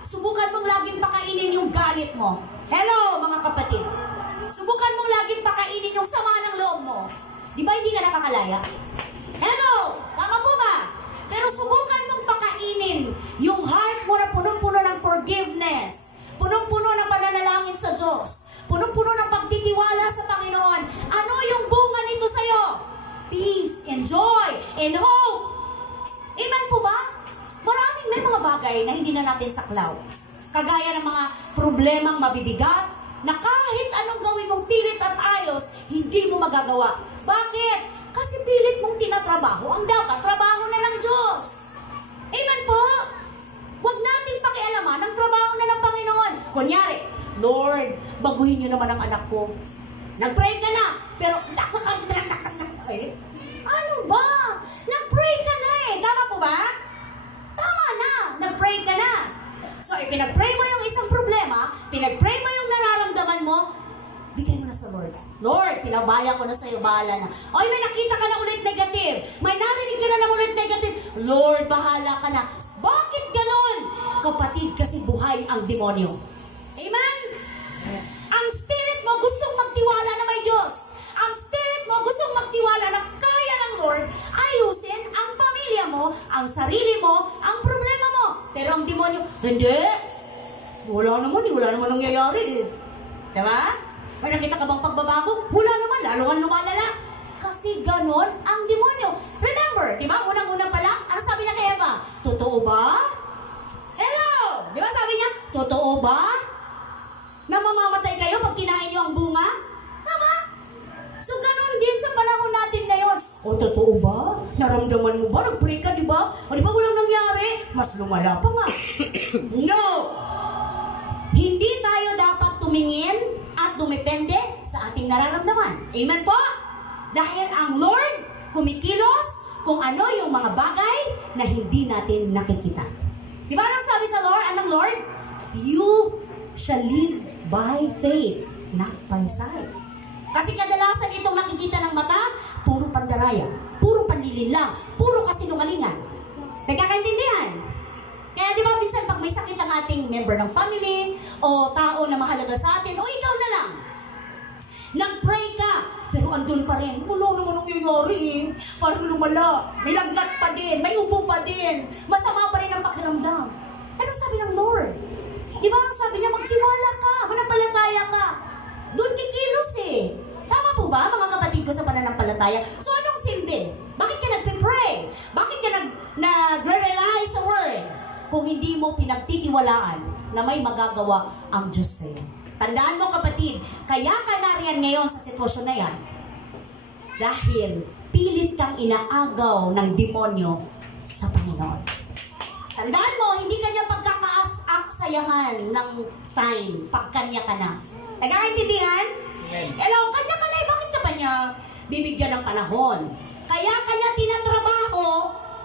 Subukan mong laging pakainin yung galit mo. Hello, mga kapatid. Subukan mong laging pakainin yung sama ng loob mo. Di ba hindi ka nakakalaya? Hello, tama po ba? Pero subukan mong pakainin yung heart mo na punong-puno ng forgiveness, punong-puno ng pananalangin sa Diyos, punong-puno ng pagtitiwala sa Panginoon. Ano yung bunga nito sa'yo? Peace and joy and hope. Amen po ba? Maraming may mga bagay na hindi na natin saklaw. Kagaya ng mga problemang mabibigat na kahit anong gawin mong pilit at ayos, hindi mo magagawa. Bakit? Kasi pilit mong tinatrabaho ang dapat trabaho na ng Diyos. Amen po? Huwag natin pakialaman ang trabaho na ng Panginoon. Kunyari, Lord, baguhin niyo naman ang anak ko. Nag-pray ka na, pero ano ba? Nag-pray ka na eh. Tama po ba? Tama na. Nag-pray mag-pray ka na. So, ipinag-pray mo yung isang problema, pinag-pray mo yung nararamdaman mo, bigay mo na sa Lord. Lord, pinabaya ko na sa'yo, bahala na. Oy, may nakita ka na ulit negative. May narinig ka na ulit negative. Lord, bahala ka na. Bakit ganon? Kapatid, kasi buhay ang demonyo. Amen? Ang spirit mo gustong magtiwala na may Diyos. Ang spirit mo gustong magtiwala na kaya ng Lord ayusin ang pamilya mo, ang sarili mo, ang problema mo. Pero ang demonyo, hindi. Wala naman nangyayari eh. Diba? May nakita ka bang pagbabago? Wala naman, lalo ang lumalala. Kasi ganon ang demonyo. Remember, di ba? Unang-unang pa lang, ano sabi niya kay Eva? Totoo ba? Hello! Di ba sabi niya, totoo ba? Na mamamatay kayo pag kinain niyo ang bunga? Tama? So ganon din sa panahon natin ngayon. O totoo ba? Naramdaman mo ba? Nag-pray ka, di ba? O di ba walang nangyari? Mas lumala pa nga. No! Hindi tayo dapat tumingin at dumepende sa ating nararamdaman. Amen po? Dahil ang Lord kumikilos kung ano yung mga bagay na hindi natin nakikita. Di ba anong sabi sa Lord? Anong Lord? You shall live by faith, not by sight. Kasi kadalasan itong nakikita ng mata, puro pandaraya, puro panlilinlang, puro kasinungalingan. Nagkakaintindihan? Kaya di ba minsan pag may sakit ang ating member ng family o tao na mahalaga sa atin, o ikaw na lang, nag-pray ka, pero andun pa rin, wala naman ang nangyayari eh. Parang lumala, may lagnat pa din, may ubo pa din, masama pa rin ang pakiramdam. Ano sabi ng Lord? Di ba ang sabi niya, magtiwala ka, manampalataya ka. Doon kikilos eh. Tama po ba mga kapatid ko sa pananampalataya? So anong silbi? Bakit ka nagpipray? Bakit ka nagre-rely sa word? Kung hindi mo pinagtitiwalaan na may magagawa ang Diyos sa'yo. Tandaan mo kapatid, kaya ka nariyan ngayon sa sitwasyon na yan dahil pilit kang inaagaw ng demonyo sa Panginoon. Tandaan mo, hindi kanya pagkakaaksayahan ng time pag kanya ka na. Nagkakaintindihan? Hello, kanya ka na eh, bakit ka pa niya bibigyan ng panahon? Kaya kanya tinatrabaho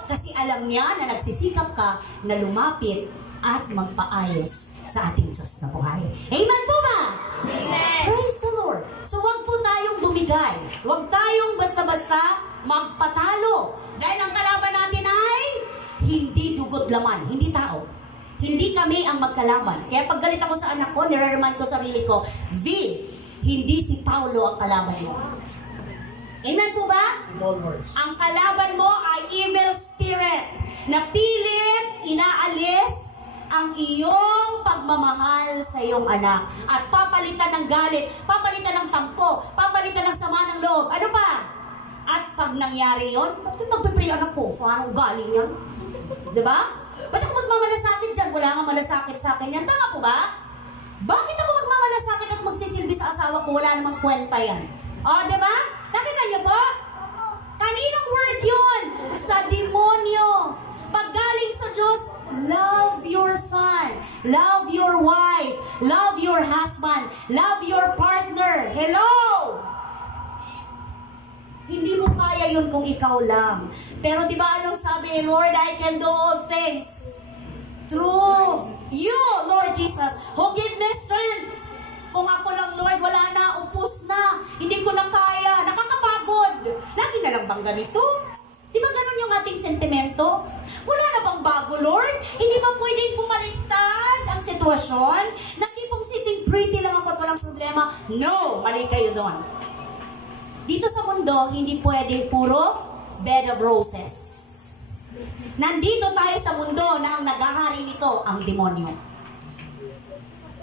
kasi alam niya na nagsisikap ka na lumapit at magpaayos sa ating Diyos na buhay. Amen po ba? Amen. Praise the Lord. So wag po tayong bumigay. Wag tayong basta-basta magpatalo. Dahil ang kalaban natin ay hindi dugot laman, hindi tao. Hindi kami ang magkalaban. Kaya pag galit ako sa anak ko, nire-remind ko sarili ko, hindi si Paulo ang kalaban mo. Amen po ba? Ang kalaban mo ay evil spirit na pilit inaalis ang iyong pagmamahal sa iyong anak at papalitan ng galit, papalitan ng tampo, papalitan ng sama ng loob. Ano pa? At pag nangyari yun, ba't magpipray anak ko? So anong ugali niya? Diba? Ba't ako mas mamalasakit dyan? Wala nga malasakit sa akin yan. Tama po ba? Bakit ako magmamalasakit at magsisilbi sa asawa ko? Wala namang kwenta yan. O, diba? Nakita niyo po? Kaninong word yun? Sa demonyo. Pag galing sa Diyos, love your son, love your wife, love your husband, love your partner. Hello! Hindi mo kaya yun kung ikaw lang. Pero di ba anong sabi, Lord, I can do all things through you, Lord Jesus, who give me strength. Kung ako lang, Lord, wala na, upos na, hindi ko na kaya, nakakapagod. Lagi na lang bang ganito? Di ba ganun yung ating sentimento? Wala na bang bago, Lord? Hindi ba pwedeng pumaliktad ang sitwasyon? Na tipong sitting pretty lang ako at walang problema? No, mali kayo doon. Dito sa mundo, hindi pwedeng puro bed of roses. Nandito tayo sa mundo na ang naghahari nito, ang demonyo.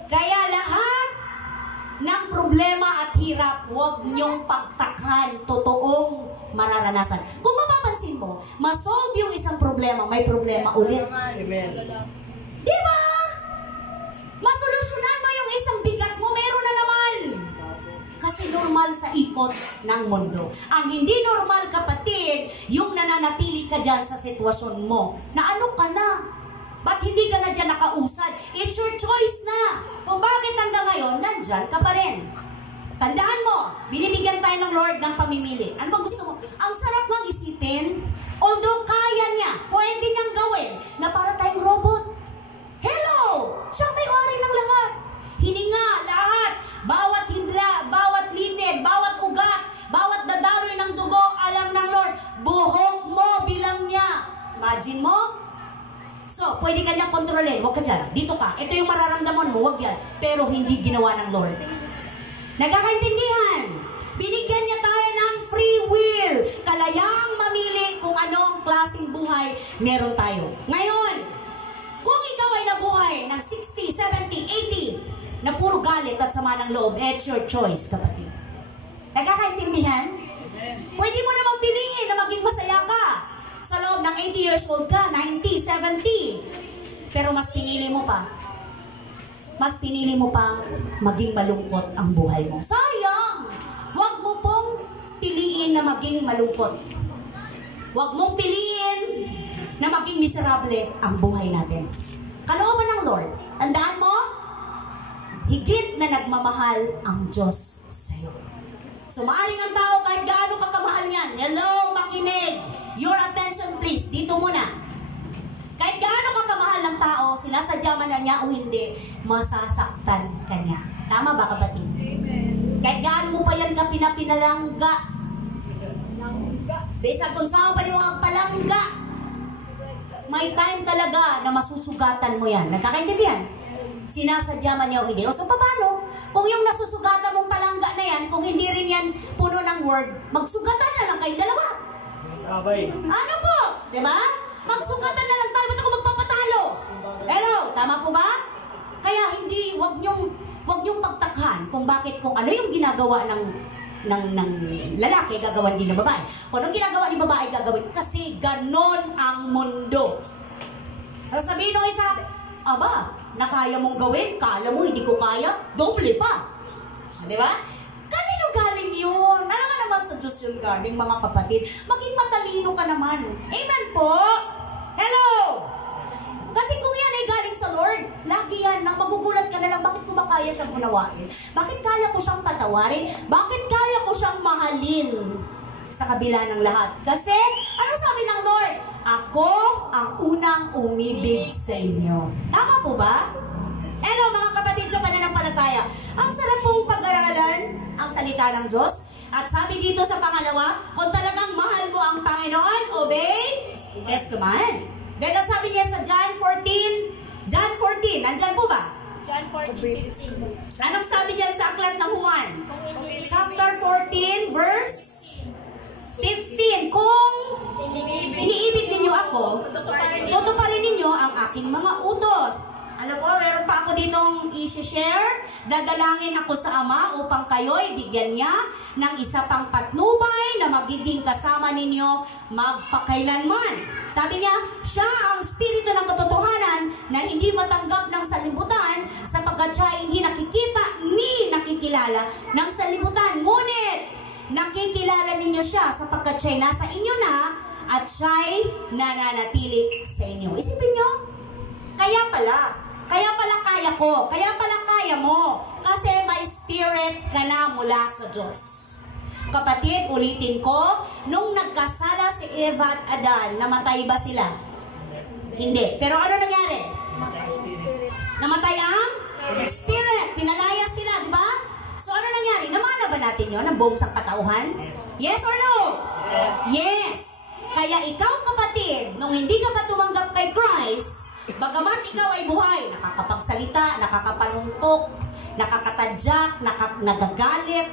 Kaya lahat ng problema at hirap, huwag niyong pagtakhan, totoong mararanasan. Kung mapapansin mo, masolve yung isang problema, may problema ulit. Amen. Di ba? Masolusyonan mo yung isang bigat mo, meron na naman. Kasi normal sa ikot ng mundo. Ang hindi normal, kapatid, yung nananatili ka dyan sa sitwasyon mo, na ano ka na? Ba't hindi ka na dyan nakausad? It's your choice na. Kung bakit hanggang ngayon, nandyan ka pa rin. Tandaan mo, binibigyan tayo ng Lord ng pamimili. Ano bang gusto mo? Ang sarap ng isipin, although kaya niya, pwede niyang gawin, na para tayong robot. pwede ka niyang kontrolin. Huwag ka dyan. Dito ka. Ito yung mararamdaman mo. Huwag yan. Pero hindi ginawa ng Lord. Nagkakaintindihan. Binigyan niya tayo ng free will. Kalayaang mamili kung anong klaseng buhay meron tayo. Ngayon, kung ikaw ay nabuhay ng 60, 70, 80 na puro galit at sama ng loob, it's your choice, kapatid. Nagkakaintindihan? Pwede mo namang piliin na maging masaya ka. Sa loob ng 80 years old ka, 90, 70. Pero mas pinili mo pa. Mas pinili mo pa maging malungkot ang buhay mo. Sayang! Huwag mo pong piliin na maging malungkot. Huwag mong piliin na maging miserable ang buhay natin. Kalooban ng Lord. Tandaan mo, higit na nagmamahal ang Diyos sa'yo. So maaring ang tao kahit gaano ka kamahal niyan. Hello, makinig. Your attention please. Dito muna. Kahit gaano ka kamahal ng tao, sinasadya man na niya o hindi, masasaktan ka niya. Tama ba, kapatid? Amen. Kahit gaano mo pa yan ka pinapinalangga. Desa kung saan pa rin mga palangga. May time talaga na masusugatan mo yan. Nagkakaintindihan? Sinasadya man niya o hindi. O so paano? Kung yung nasusugatan mong palangga na yan, kung hindi rin yan puno ng word, magsugatan na lang kayong dalawa. Abay. Ano po? Diba? Magsugatan na lang tayo. Ba't ako magpapatalo? Hello? Tama po ba? Kaya hindi, wag niyong pagtakhan kung bakit, kung ano yung ginagawa ng lalaki, gagawin din ng babae. Kung anong ginagawa ng babae, gagawin. Kasi ganon ang mundo. Sabihin nung isa, aba, na kaya mong gawin, kala mo hindi ko kaya, doble pa. Di ba? Kanino galing yun? Ano nga naman sa Diyos yun galing, mga kapatid? Maging matalino ka naman. Amen po? Hello? Kasi kung yan ay galing sa Lord, lagi yan, nang magugulat ka na lang, bakit ko ba kaya siyang unawain? Bakit kaya ko siyang patawarin? Bakit kaya ko siyang mahalin sa kabila ng lahat? Kasi, ano sabi ng Lord? Ako ang unang umibig sa inyo. Tama po ba? Hello mga kapatid sa pananampalataya. Ang sarap pong pag-aralan ang salita ng Diyos. At sabi dito sa pangalawa, kung talagang mahal mo ang Panginoon, obey His command. Dahil sabi niya sa John 14, nandyan po ba? John 14:15. Anong sabi diyan sa aklat ng Juan? Chapter 14, verse 15. Kung iniibig ninyo ako, tutuparin ninyo ang aking mga utos. Alam mo, meron pa ako ditong i-share. Dadalangin ako sa Ama upang kayo'y bigyan niya ng isa pang patnubay na magiging kasama ninyo magpakailanman. Sabi niya, siya ang spirito ng katotohanan na hindi matanggap ng sanlibutan sapagkat siya hindi nakikita ni nakikilala ng sanlibutan. Ngunit, nakikilala ninyo siya sapagkat siya'y nasa inyo na at siya'y nananatili sa inyo. Isipin nyo, kaya pala kaya ko, kaya pala kaya mo, kasi may spirit ka na mula sa Diyos. Kapatid, ulitin ko, nung nagkasala si Eva at Adan, namatay ba sila? Hindi. Pero ano nangyari? Namatay ang spirit. Pinalaya sila, di ba? So ano nangyari? Namana ba natin yun ng buong sangkatauhan? Yes or no? Yes. Kaya ikaw, kapatid, nung hindi ka pa tumanggap kay Christ, bagamat ikaw ay buhay, nakakapagsalita, nakakapanuntok, nakakatadyak, nagagalit,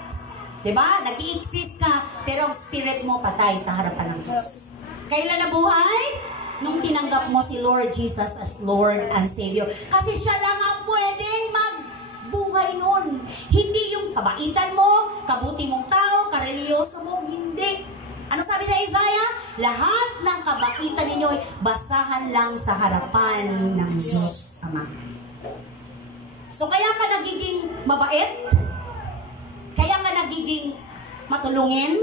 diba? Nag-i-exist ka, pero ang spirit mo patay sa harapan ng Diyos. Kailan na buhay? Nung tinanggap mo si Lord Jesus as Lord and Savior. Kasi siya lang ang pwedeng magbuhay nun. Hindi yung kabaitan mo, kabuti mong tao, kareliyoso mo, hindi. Ano sabi sa Isaiah? Lahat ng kabaitan ninyo ay basahan lang sa harapan ng Diyos Ama. So kaya ka nagiging mabait? Kaya ka nagiging matulungin?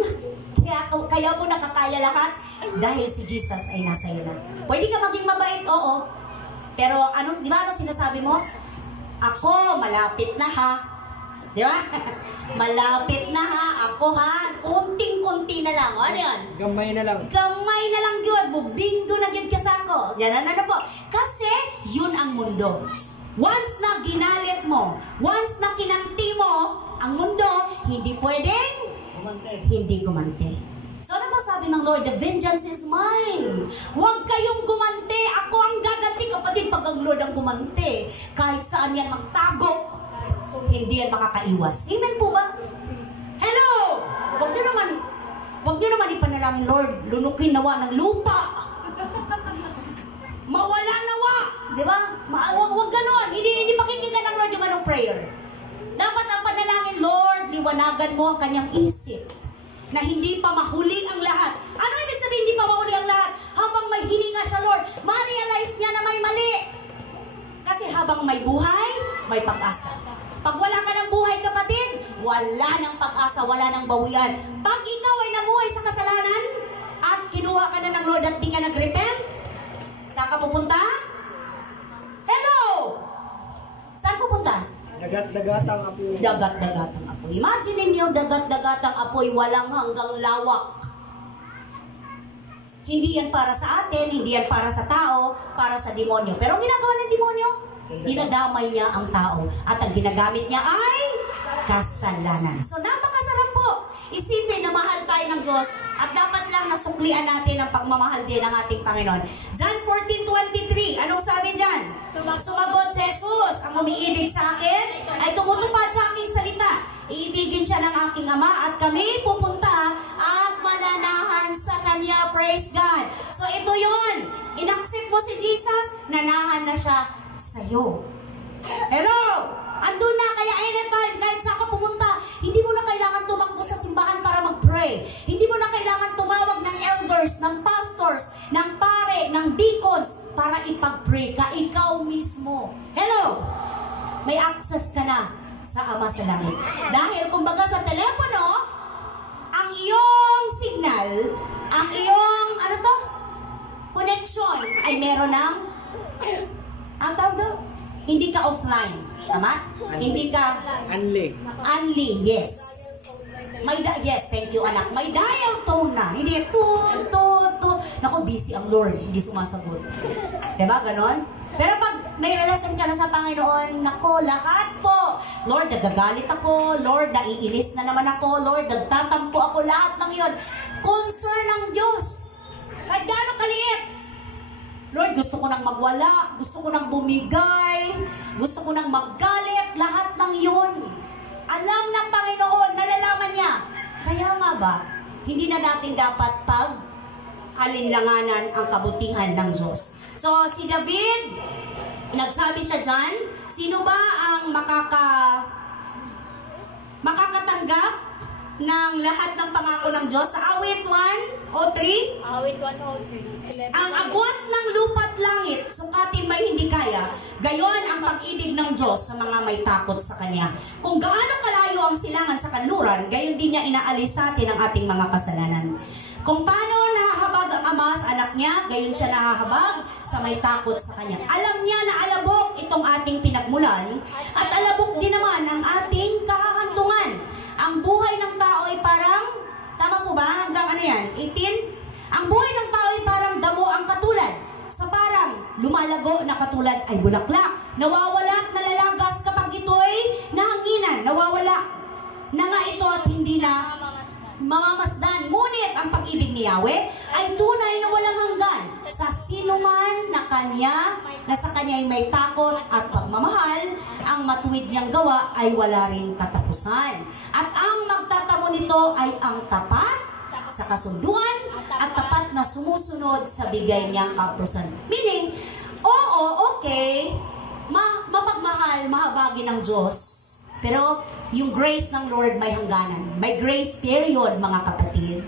Kaya mo nakakaya lahat? Dahil si Jesus ay nasa iyo na. Pwede ka maging mabait, oo. Pero di ba ano sinasabi mo? Ako, malapit na ha. Di ba? Malapit na ha. Ako ha. Kunting-kunti na lang. Ano yan? Gamay na lang. Gamay na lang yun. Mubinggo na yun kasako. Yan na po. Kasi yun ang mundo. Once na ginalit mo, once na kinanti mo ang mundo, hindi pwedeng Gumante. hindi gumante. So ano masabi ng Lord? The vengeance is mine. Huwag kayong gumante. Ako ang gaganti, kapatid, pag ang Lord ang gumante. Kahit saan yan magtago, hindi yan makakaiwas. Amen po ba? Hello! Huwag nyo naman ipanalangin, Lord, lunukin nawa ng lupa. Mawala nawa. Di ba? Huwag ganon. Hindi pakikinggan ng Lord yung anong prayer. Dapat ang panalangin, Lord, liwanagan mo ang kanyang isip na hindi pa mahuli ang lahat. Ano ibig sabihin hindi pa mahuli ang lahat? Habang may hininga siya, Lord, ma-realize niya na may mali. Kasi habang may buhay, may pag-asa. Pag wala ka ng buhay, kapatid, wala ng pag-asa, wala ng bawian. Pag ikaw ay namuhay sa kasalanan at kinuha ka na ng Lord at di ka nag-repent, saan ka pupunta? Hello! Saan pupunta? Dagat-dagatang apoy. Dagat-dagatang apoy. Imagine ninyo, dagat-dagatang apoy, walang hanggang lawak. Hindi yan para sa atin, hindi yan para sa tao, para sa demonyo. Pero ang ginagawa ng demonyo, dinadamay niya ang tao. At ang ginagamit niya ay kasalanan. So napakasarap po. Isipin na mahal tayo ng Diyos at dapat lang nasuklian natin ang pagmamahal din ng ating Panginoon. John 14:23, anong sabi dyan? Sumagot si Jesus, ang umiibig sa akin ay tumutupad sa aking salita. Iibigin siya ng aking Ama at kami pupunta at mananahan sa Kanya. Praise God. So ito yon. Inaccept mo si Jesus, nanahan na siya sa'yo. Hello! Andun na, kaya anytime, kahit saan ka pumunta, hindi mo na kailangan tumakbo sa simbahan para mag-pray. Hindi mo na kailangan tumawag ng elders, ng pastors, ng pare, ng deacons, para ipag-pray ka, ikaw mismo. Hello! May access ka na sa Ama sa Langit. Dahil kumbaga sa telepono, ang iyong signal, ang iyong, connection, ay meron ng, ang tawag doon? Hindi ka offline. Tama? Hindi ka unli, yes. Yes, thank you anak. May dial tone na. Hindi tut. Naku, busy ang Lord. Hindi sumasagot. Diba? Ganon? Pero pag may relasyon ka na sa Panginoon, nako, lahat po. Lord, nagagalit ako. Lord, naiinis na naman ako. Lord, nagtatampo ako. Lahat ng yun. Concern ng Diyos. Kahit gaano kaliit. Lord, gusto ko nang magwala, gusto ko nang bumigay, gusto ko nang maggalit, lahat ng yun. Alam ng Panginoon, nalalaman niya. Kaya nga ba, hindi na natin dapat pag-alinlanganan ang kabutihan ng Diyos. So, si David, nagsabi siya dyan, sino ba ang makakatanggap ng lahat ng pangako ng Diyos? Sa awit 1:03? Awit 1:03. Ang agwat ng lupa't langit, sukatin may hindi kaya, gayon ang pag-ibig ng Diyos sa mga may takot sa Kanya. Kung gaano kalayo ang silangan sa kanluran, gayon din niya inaalis sa atin ang ating mga kasalanan. Kung paano nahahabag ang Ama sa anak niya, gayon siya nahahabag sa may takot sa Kanya. Alam niya na alabok itong ating pinagmulan, at alabok din naman ang ating kahahantungan. Ang buhay ng tao ay parang, tama po ba? Hanggang ano yan? 18? Ang buhay ng tao ay parang damo ang katulad. Sa parang lumalago na katulad ay bulaklak. Nawawala at nalalagas kapag ito'y nahanginan. Nawawala na nga ito at hindi na mamamasdan. Ngunit ang pag-ibig ni Yahweh ay tunay na walang hanggan. Sa sino man na sa kanya ay may takot at pagmamahal, ang matuwid niyang gawa ay wala ring katapusan. At ang magtatamo nito ay ang tapat sa kasunduan at tapat na sumusunod sa bigay niyang kautusan. Meaning, oo, okay, mapagmahal, mahabagin ng Diyos. Pero yung grace ng Lord may hangganan. May grace period, mga kapatid.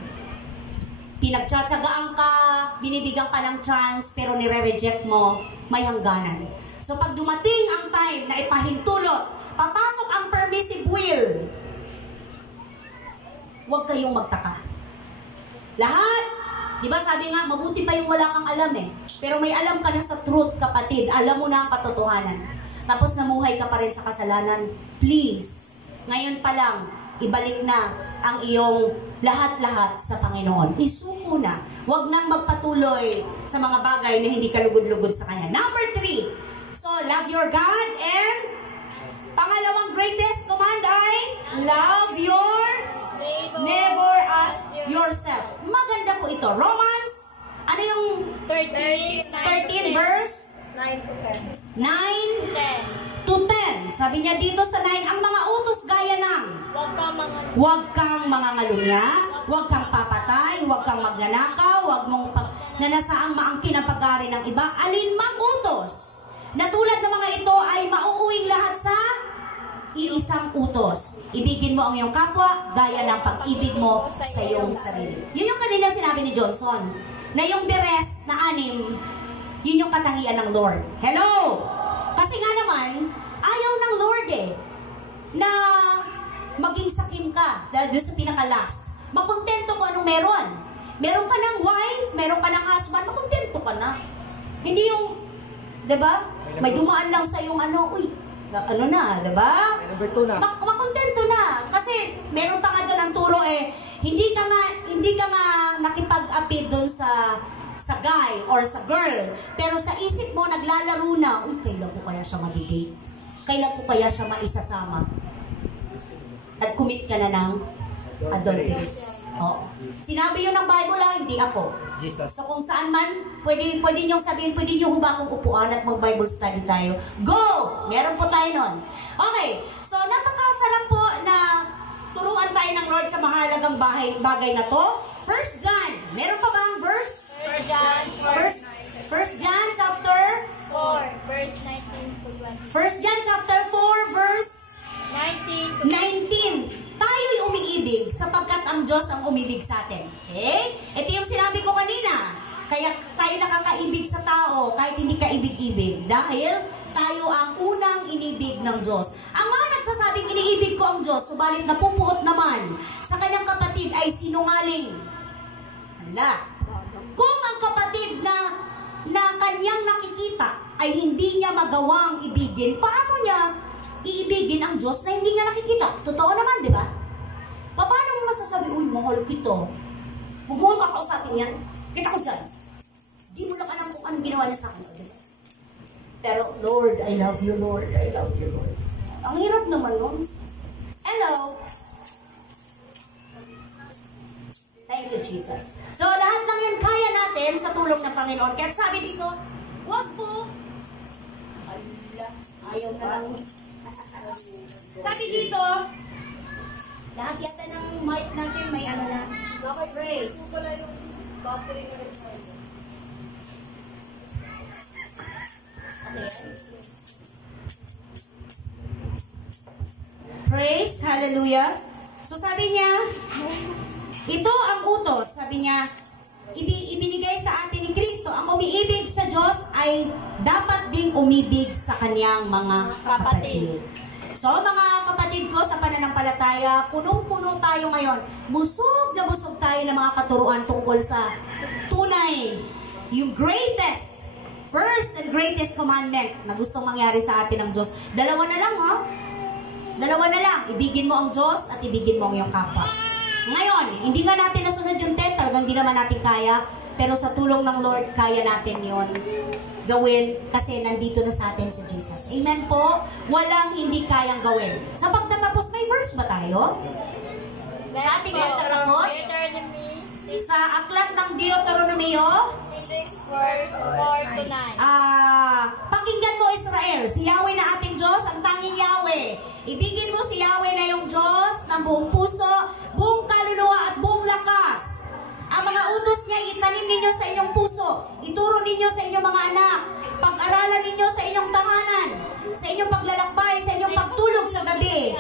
Pinagtsatsagaan ka, binibigyan ka ng chance, pero nire-reject mo, may hangganan. So pag dumating ang time na ipahintulot, papasok ang permissive will, huwag kayong magtaka. Lahat, di ba sabi nga, mabuti pa yung wala kang alam eh. Pero may alam ka na sa truth, kapatid. Alam mo na ang katotohanan. Tapos namuhay ka pa rin sa kasalanan. Please, ngayon pa lang, ibalik na ang iyong lahat-lahat sa Panginoon. Isuko na. Huwag nang magpatuloy sa mga bagay na hindi ka lugod-lugod sa Kanya. Number 3, so love your God, and pangalawang greatest command ay love your neighbor as yourself. po ito? Romans, ano yung 13 verse 9 to 10. 9 to 10. Sabi niya dito sa 9, ang mga utos gaya ng huwag kang mangangalunya, huwag kang papatay, huwag kang magnanakaw, huwag mong nanasaang maangkin ang pag-ari ng iba, alinmang utos na tulad ng mga ito ay mauuwing lahat sa iisang utos. Ibigin mo ang iyong kapwa gaya ng pag-ibig mo sa iyong sarili. Yun yung kanina sinabi ni Johnson, na yung the rest na 6, yun yung katangian ng Lord. Hello! Kasi nga naman, ayaw ng Lord na maging sakim ka, dahil doon sa pinaka-last. Makontento kung anong meron. Meron ka ng wife, meron ka ng husband, makontento ka na. Hindi yung, diba? May dumaan lang sa yung ano na, diba? Number 2 na. Makontento na. Kasi meron pa nga doon ang turo hindi ka nga nakipag-apid doon sa guy or sa girl. Pero sa isip mo, naglalaro na, kailan ko kaya siya mag-date? Kailan ko kaya siya maisasama? At commit ka na ng adultery. Oh. Sinabi yun ng Bible hindi ako. Jesus. So kung saan man, pwede niyong sabihin, pwede niyong hubakong upuan at mag-Bible study tayo. Go! Meron po tayo nun. Okay, so napakasarap po na turuan tayo ng Lord sa mahalagang bagay na to. 1 John, meron pa bang verse? 1 John chapter 4, verse 19 to 20. 1 John chapter 4, verse 19. Tayo'y umiibig sapagkat ang Diyos ang umibig sa atin. Okay? Ito yung sinabi ko kanina. Kaya tayo nakakaibig sa tao kahit hindi ka ibig-ibig. Dahil tayo ang unang inibig ng Diyos. Ang mga nagsasabing iniibig ko ang Diyos, subalit napupuot naman sa kanyang kapatid ay sinungaling. Hala. Kung ang kapatid na kanyang nakikita ay hindi niya magawang ibigin, paano niya iibigin ang Diyos na hindi niya nakikita? Totoo naman, di ba? Paano mo masasabi, mahal kito? Huwag mo kakausapin yan. Kita ko dyan. Di mo lang alam kung anong ginawa niya sa akin. Diba? Pero, Lord, I love you, Lord. I love you, Lord. Ang hirap naman nun. Hello? Thank you, Jesus. So, lahat lang yun kaya natin sa tulong ng Panginoon. Kaya sabi dito, wag po. Ayaw na lang. Sabi dito, lahat yata ng mic natin may ano na. Praise. Praise, hallelujah. So sabi niya, ito ang utos. Sabi niya, ibinigay sa atin ni Kristo. Ang umiibig sa Diyos ay dapat ding umibig sa kanyang mga kapatid. So mga kapatid ko sa pananampalataya, punong-puno tayo ngayon. Busog na busog tayo ng mga katuruan tungkol sa tunay, yung greatest, first and greatest commandment na gustong mangyari sa atin ng Diyos. Dalawa na lang, Dalawa na lang. Ibigin mo ang Diyos at ibigin mo ang iyong kapwa. Ngayon, hindi nga natin nasunod yung 10, talagang hindi naman natin kaya. Pero sa tulong ng Lord, kaya natin yon gawin kasi nandito na sa atin si Jesus. Amen po? Walang hindi kayang gawin. Sa pagtatapos, may verse ba tayo? Sa ating pagtatapos? Sa aklat ng Deuteronomio 6, verse 4 to 9. Pakinggan mo Israel, si Yahweh na ating Diyos, ang tanging Yahweh. Ibigin mo si Yahweh na yung Diyos ng buong puso, buong kaluluwa at buong lakas. Ang mga utos niya itanim ninyo sa inyong puso, ituro ninyo sa inyong mga anak, pag-aralan ninyo sa inyong tahanan, sa inyong paglalakbay, sa inyong pagtulog sa gabi.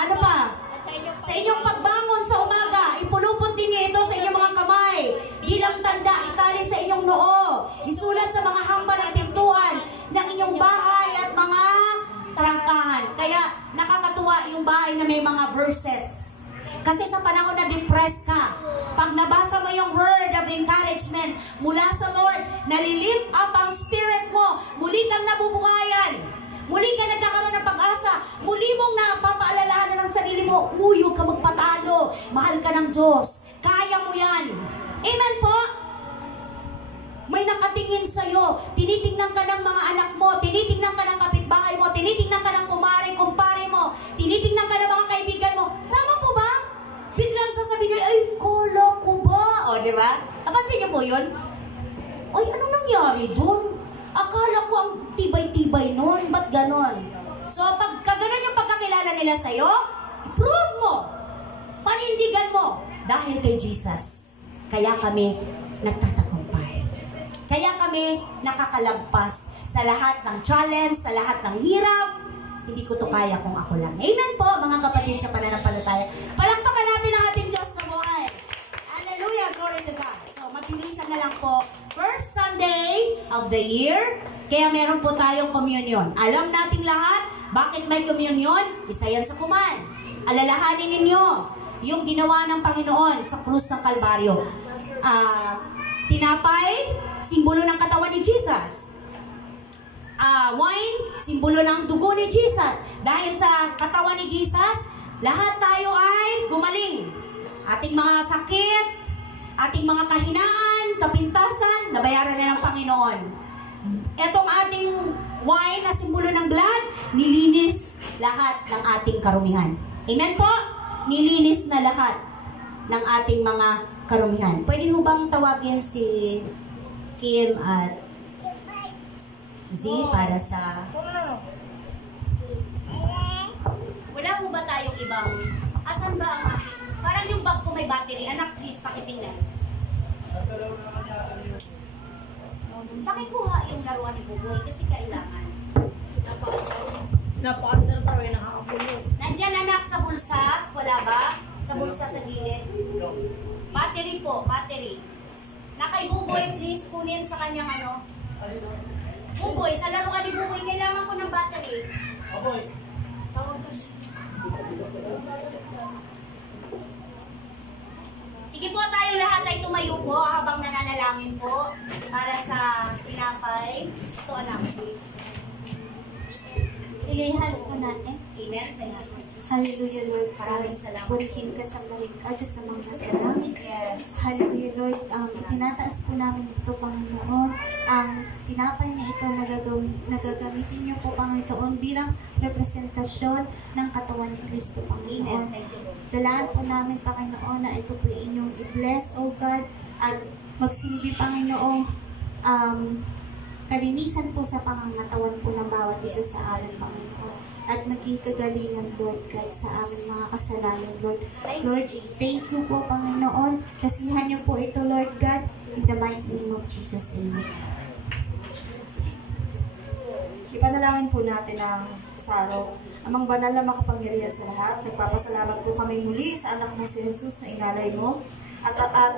Ano pa? Sa inyong pagbangon sa umaga, ipulupot ninyo ito sa inyong mga kamay. Bilang tanda, itali sa inyong noo. Isulat sa mga hamba ng pintuan ng inyong bahay at mga trangkahan. Kaya nakakatuwa yung bahay na may mga verses. Kasi sa panahon na depressed ka, pag nabasa mo yung word of encouragement mula sa Lord, nalilift up ang spirit mo, muli kang nabubuhayan. Muli ka nagkakaroon ng pag-asa. Muli mong napapaalalahanan ng sarili mo, huwag ka magpatalo. Mahal ka ng Diyos. Kaya mo yan. Amen po? May nakatingin sa'yo. Tinitingnan ka ng mga anak mo. Tinitingnan ka ng kapitbahay mo. Tinitingnan ka ng kumpare mo. Tinitingnan ka ng mga kaibigan mo. Tama po ba? Biglang sasabihin nyo, ay, kala ko ba? O, di ba? ganon. So, pag ganon yung pagkakilala nila sa'yo, prove mo, panindigan mo, dahil kay Jesus. Kaya kami nagtatagumpay. Kaya kami nakakalagpas sa lahat ng challenge, sa lahat ng hirap. Hindi ko to kaya kung ako lang. Amen po, mga kapatid sa pananampalataya. Palakpakan natin ang ating Diyos na buhay. Hallelujah, glory to God. So, mabilisan na lang po. First Sunday of the year, kaya meron po tayong communion. Alam nating lahat, bakit may communion? Isa yan sa kuman. Alalahanin ninyo yung ginawa ng Panginoon sa krus ng Kalbaryo. Tinapay, simbolo ng katawan ni Jesus. Wine, simbolo ng dugo ni Jesus. Dahil sa katawan ni Jesus, lahat tayo ay gumaling. Ating mga sakit, ating mga kahinaan, kapintasan, nabayaran na ng Panginoon. Etong ating wine na simbolo ng blood, nilinis lahat ng ating karumihan. Amen po? Nilinis na lahat ng ating mga karumihan. Pwede ho bang tawagin si Kim at Z para sa... Wala ho ba tayong ibang... Asan ba ang aking... Parang yung bag ko may battery. Anak, please, pakitingnan. Pakikuha yung laruan ni Buboy kasi kailangan. Napaka-under sa rin nakakapulo. Nandyan anak sa bulsa. Wala ba? Sa bulsa sa gilid. Battery po, battery. Na kay Buboy, please, kunin sa kanyang ano. Buboy, sa laruan ni Buboy, kailangan ko ng battery. Aboy. Tawag ko siya. Sige po, tayong lahat ay tumayo po habang nananalangin po para sa tinapay. Ito anak, please. Ilay hands po natin. Amen. Thank you. Hallelujah, Lord. Maraming salamat. Purihin ka sa buhay ka, Diyos sa mga salamin. Yes. Hallelujah, Lord. Itinataas po namin ito, Panginoon. Ang tinapay na ito nagagamitin niyo po, Panginoon, bilang representasyon ng katawan ni Kristo, Panginoon. Amen. Thank you, Lord. Dalaan po namin, Panginoon, na ito po inyong i-bless, O God, at magsilbi, Panginoon, kalinisan po sa pangangatawan po ng bawat isa sa amin, Panginoon. At maging kagalingan, Lord God, sa aming mga kasalanan, Lord. Lord, thank you po, Panginoon. Kasihan niyo po ito, Lord God. In the mighty name of Jesus, amen. Ipanalangin po natin ang saro. Amang banal na makapangyarihan sa lahat, nagpapasalamat po kami muli sa anak mo si Jesus na inalay mo at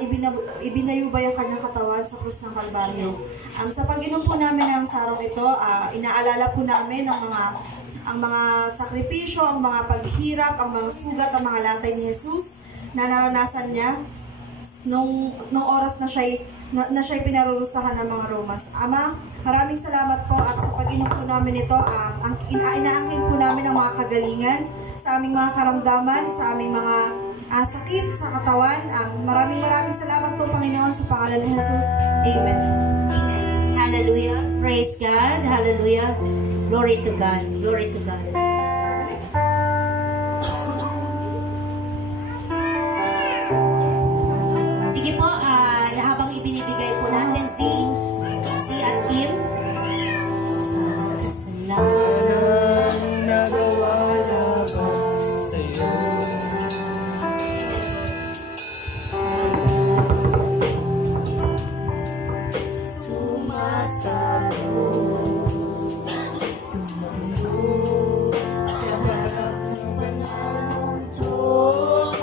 ibinayubay ang kanyang katawan sa krus ng Kalbaryo. Sa pag-inom po namin ng sarong ito, inaalala po namin ang mga sakripisyo, ang mga paghirap, ang mga sugat, ang mga latay ni Jesus na naranasan niya nung oras na siya'y pinarurusahan ng mga Romans. Ama, maraming salamat po at sa pag-inom po namin ito, inaangkin po namin ang mga kagalingan sa aming mga karamdaman, sa aming mga sakit sa katawan. Maraming salamat po, Panginoon, sa pangalan ni Jesus. Amen. Hallelujah. Praise God. Hallelujah. Glory to God. Glory to God. Sige po, habang ibinibigay po natin si at Kim. Kasalanan nagawa laban sa'yo.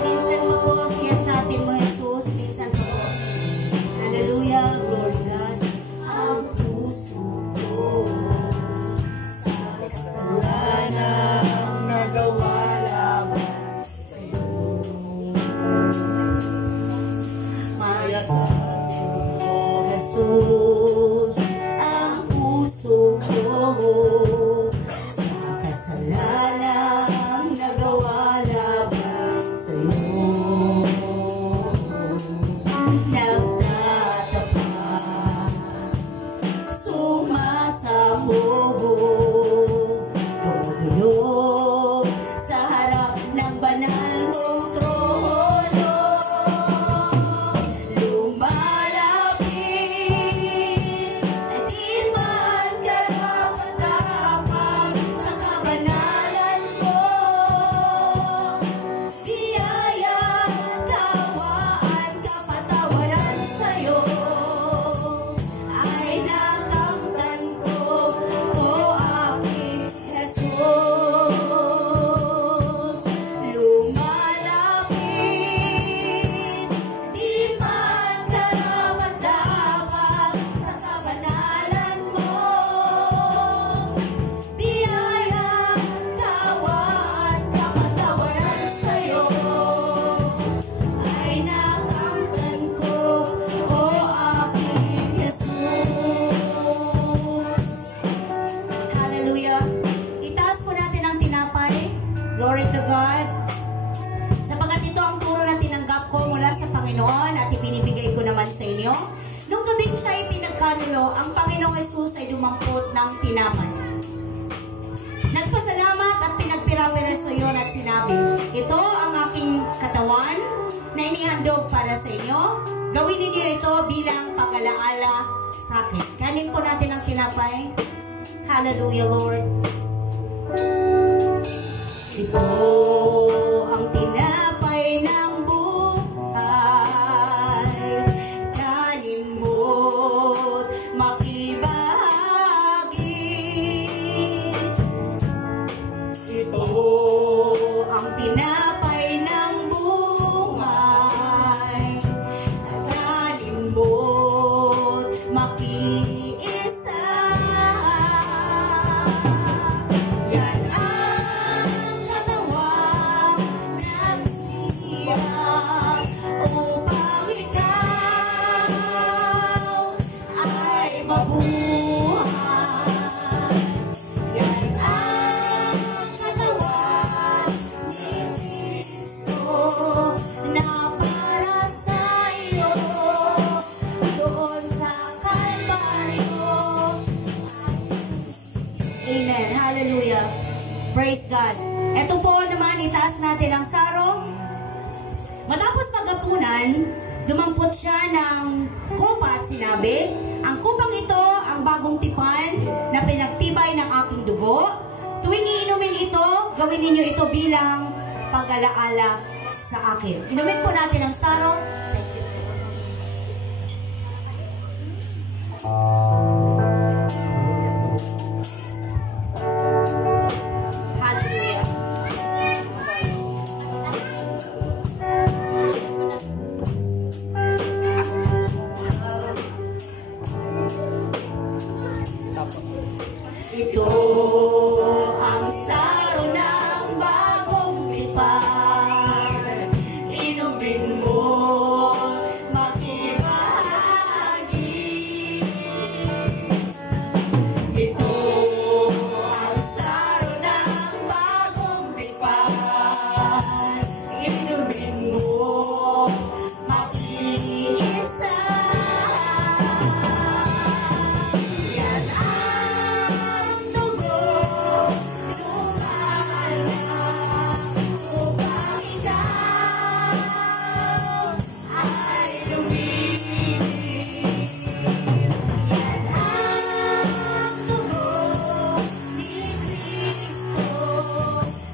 minsan mo po siya sa atin mo, Jesus. Minsan mo po. Hallelujah, Lord God. Ang puso ko sa Kasalanan nagawa laban sa'yo. Kaya sa atin mo, Jesus, ang puso ko sa kasalanan nagawa laban sa'yo. Nagtatapat, sumasamo, tumutulog sa harap ng banal mong trono. Lumalapit, at di man karapat-dapat Panginoon at ipinibigay ko naman sa inyo. Nung gabing siya ipinagkanulo, ang Panginoong Jesus ay dumampot ng tinapay. Nagpasalamat at pinagpirawin sa iyo at sinabi, ito ang aking katawan na inihandog para sa inyo. Gawin ninyo ito bilang pag-alaala sa akin. Kanin po natin ang tinapay. Hallelujah, Lord. Ito ang tinapay ng buhay. Kanin mo't makibahagi. Ito ang tinapay ng buhay. Kanin mo't makiisa. Yan ang katawan ng iyak upang ikaw ay mabuhay. Yan ang katawan ni Kristo na para sa iyo doon sa Kalbaryo. Amen. Hallelujah. Praise God. Ito po naman, itaas natin ang sarong. Matapos maghapunan, dumampot siya ng kopa at sinabi, ang kupang ito ang bagong tipan na pinagtibay ng aking dugo. Tuwing iinumin ito, gawin ninyo ito bilang pag-alaala sa akin. Inumin po natin ang sarong. Thank you. Hallelujah. Ito ang saro ng bagong tipan. Inumin mo, makibahagi. Ito ang saro ng bagong tipan. Inumin mo, makiisa. Yan ang dugo lumalang upang ikaw ay lumibig. Yan ang dugo ni Kristo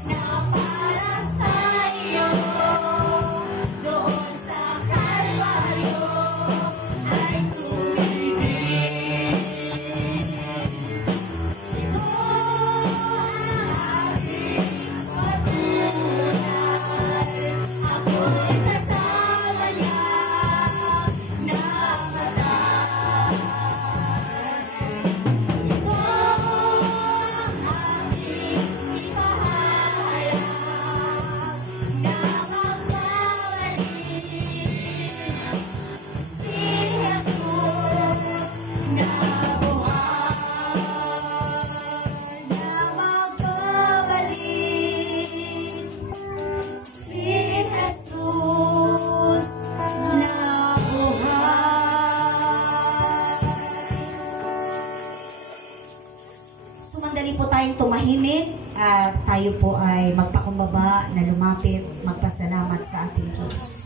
na para sa iyo doon sa Kalbaryo ay tumibig. Ito ang aking patunay. Ako'y kasama niya na matay. Ito ang aking ipahayag na magbabalik si Jesus na buhay. Na magbabalik si Jesus na buhay. Sumandali po tayong tumahimik at tayo po ay magpakumbaba na lumapit, magpasalamat sa ating Diyos.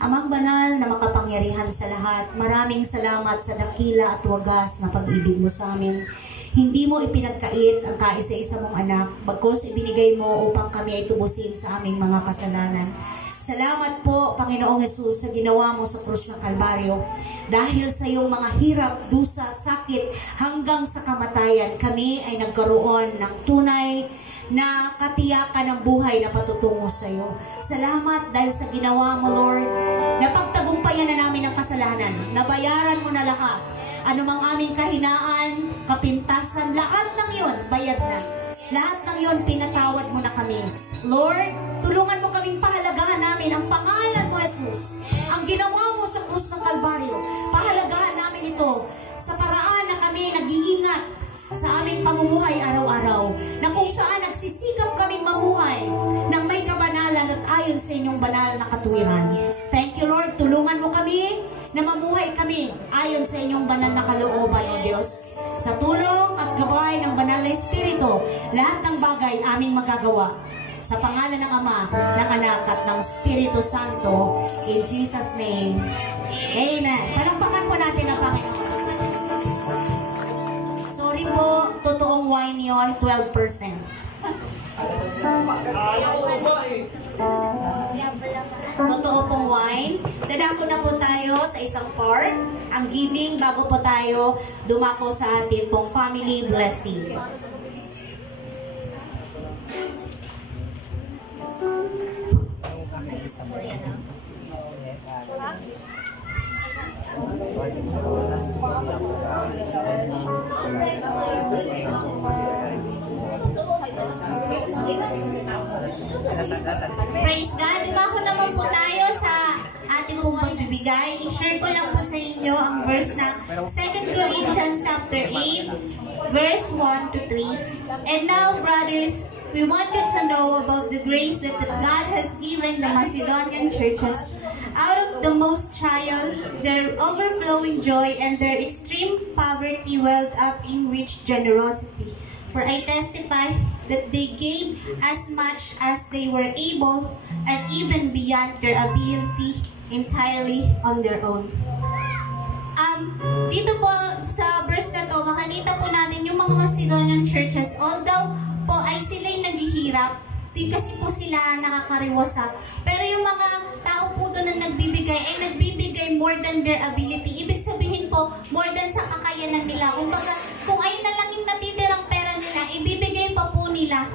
Amang banal na makapangyarihan sa lahat, maraming salamat sa dakila at wagas na pag-ibig mo sa amin. Hindi mo ipinagkait ang kaisa-isa mong anak, bagkus ibinigay mo upang kami ay tubusin sa aming mga kasalanan. Salamat po, Panginoong Jesus, sa ginawa mo sa krus ng Kalbaryo. Dahil sa iyong mga hirap, dusa, sakit, hanggang sa kamatayan, kami ay nagkaroon ng tunay na katiyakan ng buhay na patutungo sa iyo. Salamat dahil sa ginawa mo, Lord. Napagtagumpayan na namin ang kasalanan. Nabayaran mo na lahat. Anumang aming kahinaan, kapintasan, lahat ng iyon, bayad na. lahat ng yon pinatawad mo na kami. Lord, tulungan mo kaming pahalagahan namin ang pangalan mo, Jesus. Ang ginawa mo sa krus ng Kalbaryo, pahalagahan namin ito sa paraan na kami nag-iingat sa aming pamumuhay araw-araw, na kung saan nagsisikap kaming mamuhay ng may kabanalan at ayon sa inyong banal na katuwiran. Thank you, Lord. Tulungan mo kami na mamuhay kami ayon sa inyong banal na kalooban, O Diyos. Sa tulong at gabay ng banal na Espiritu, lahat ng bagay aming magagawa. Sa pangalan ng Ama, ng Anak at ng Espiritu Santo, in Jesus' name, Amen. Palakpakan po natin ang Panginoon. Sorry po, totoong wine yon, 12%. Totoo pong wine. Dadako na po tayo sa isang part, ang giving, bago po tayo dumako sa ating pong family blessing. Praise God. Dumako naman po tayo sa ating pong pagbibigay. I-share ko lang po sa inyo ang verse ng 2 Corinthians chapter 8, verse 1 to 3. And now, brothers, we want you to know about the grace that God has given the Macedonian churches. Out of the most trial, their overflowing joy and their extreme poverty welled up in rich generosity. For I testify that they gave as much as they were able, and even beyond their ability, entirely on their own. Dito po sa verse na to, makikita po natin yung mga Macedonian churches, although po ay sila'y naghihirap, di kasi po sila nakakariwasa. Pero yung mga tao po doon na nagbibigay, ay nagbibigay more than their ability. Ibig sabihin po, more than sa kakayanan nila. Kumbaga, kung ayun na lang yung natitirang pera nila, ibibigay pa po nila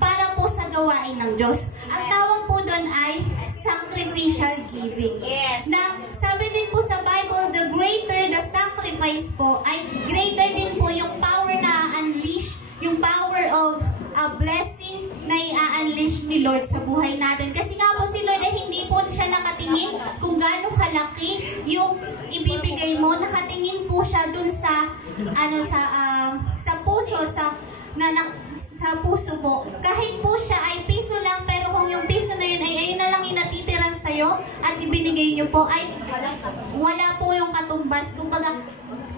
para po sa gawain ng Diyos. Ang tawag po doon ay sacrificial giving. Yes. Na sabi din po sa Bible, the greater the sacrifice po, ay greater din po yung power na unleash, yung power of a blessing na i-unleash ni Lord sa buhay natin. Kasi nga po si Lord ay hindi po siya nakatingin kung gaano kalaki yung ibibigay mo. Nakatingin po siya dun sa sa puso, sa puso po. Kahit po siya ay piso lang, pero kung yung piso na yun ay ayun na lang yung natitiran sa'yo at ibinigay nyo po, ay wala po yung katumbas. Kumbaga,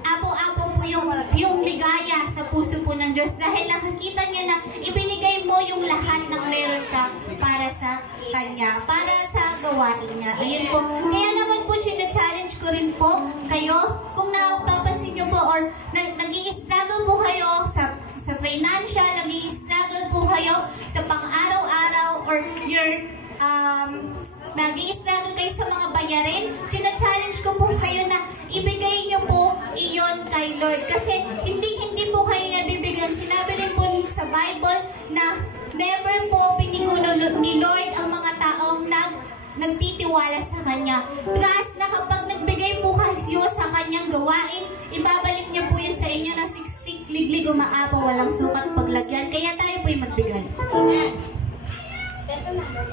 apo-apo po yung ligaya sa puso po ng Diyos, dahil nakakita niya na ibinigay mo yung lahat ng meron ka para sa Kanya, para sa gawain niya. Ayun po. Kaya naman po, challenge ko rin po kayo, kung napapansin nyo po or nag-i-struggle po kayo sa financial, nag-i-struggle po kayo sa pang-araw-araw, or your nag-i-struggle kayo sa mga bayarin, challenge ko po kayo na ibigay nyo po iyon kay Lord. Kasi hindi po kayo nabibigyan. Sinabi rin po sa Bible na never po pinigulo ni Lord ang mga taong nagtitiwala sa Kanya. Trust na kapag nagbigay po kayo sa Kanyang gawain, ibabalik niya po yun sa inyo na siksik, liglig, umaapaw, walang sukat paglagyan. Kaya tayo po yung magbigay. Amen. Special number.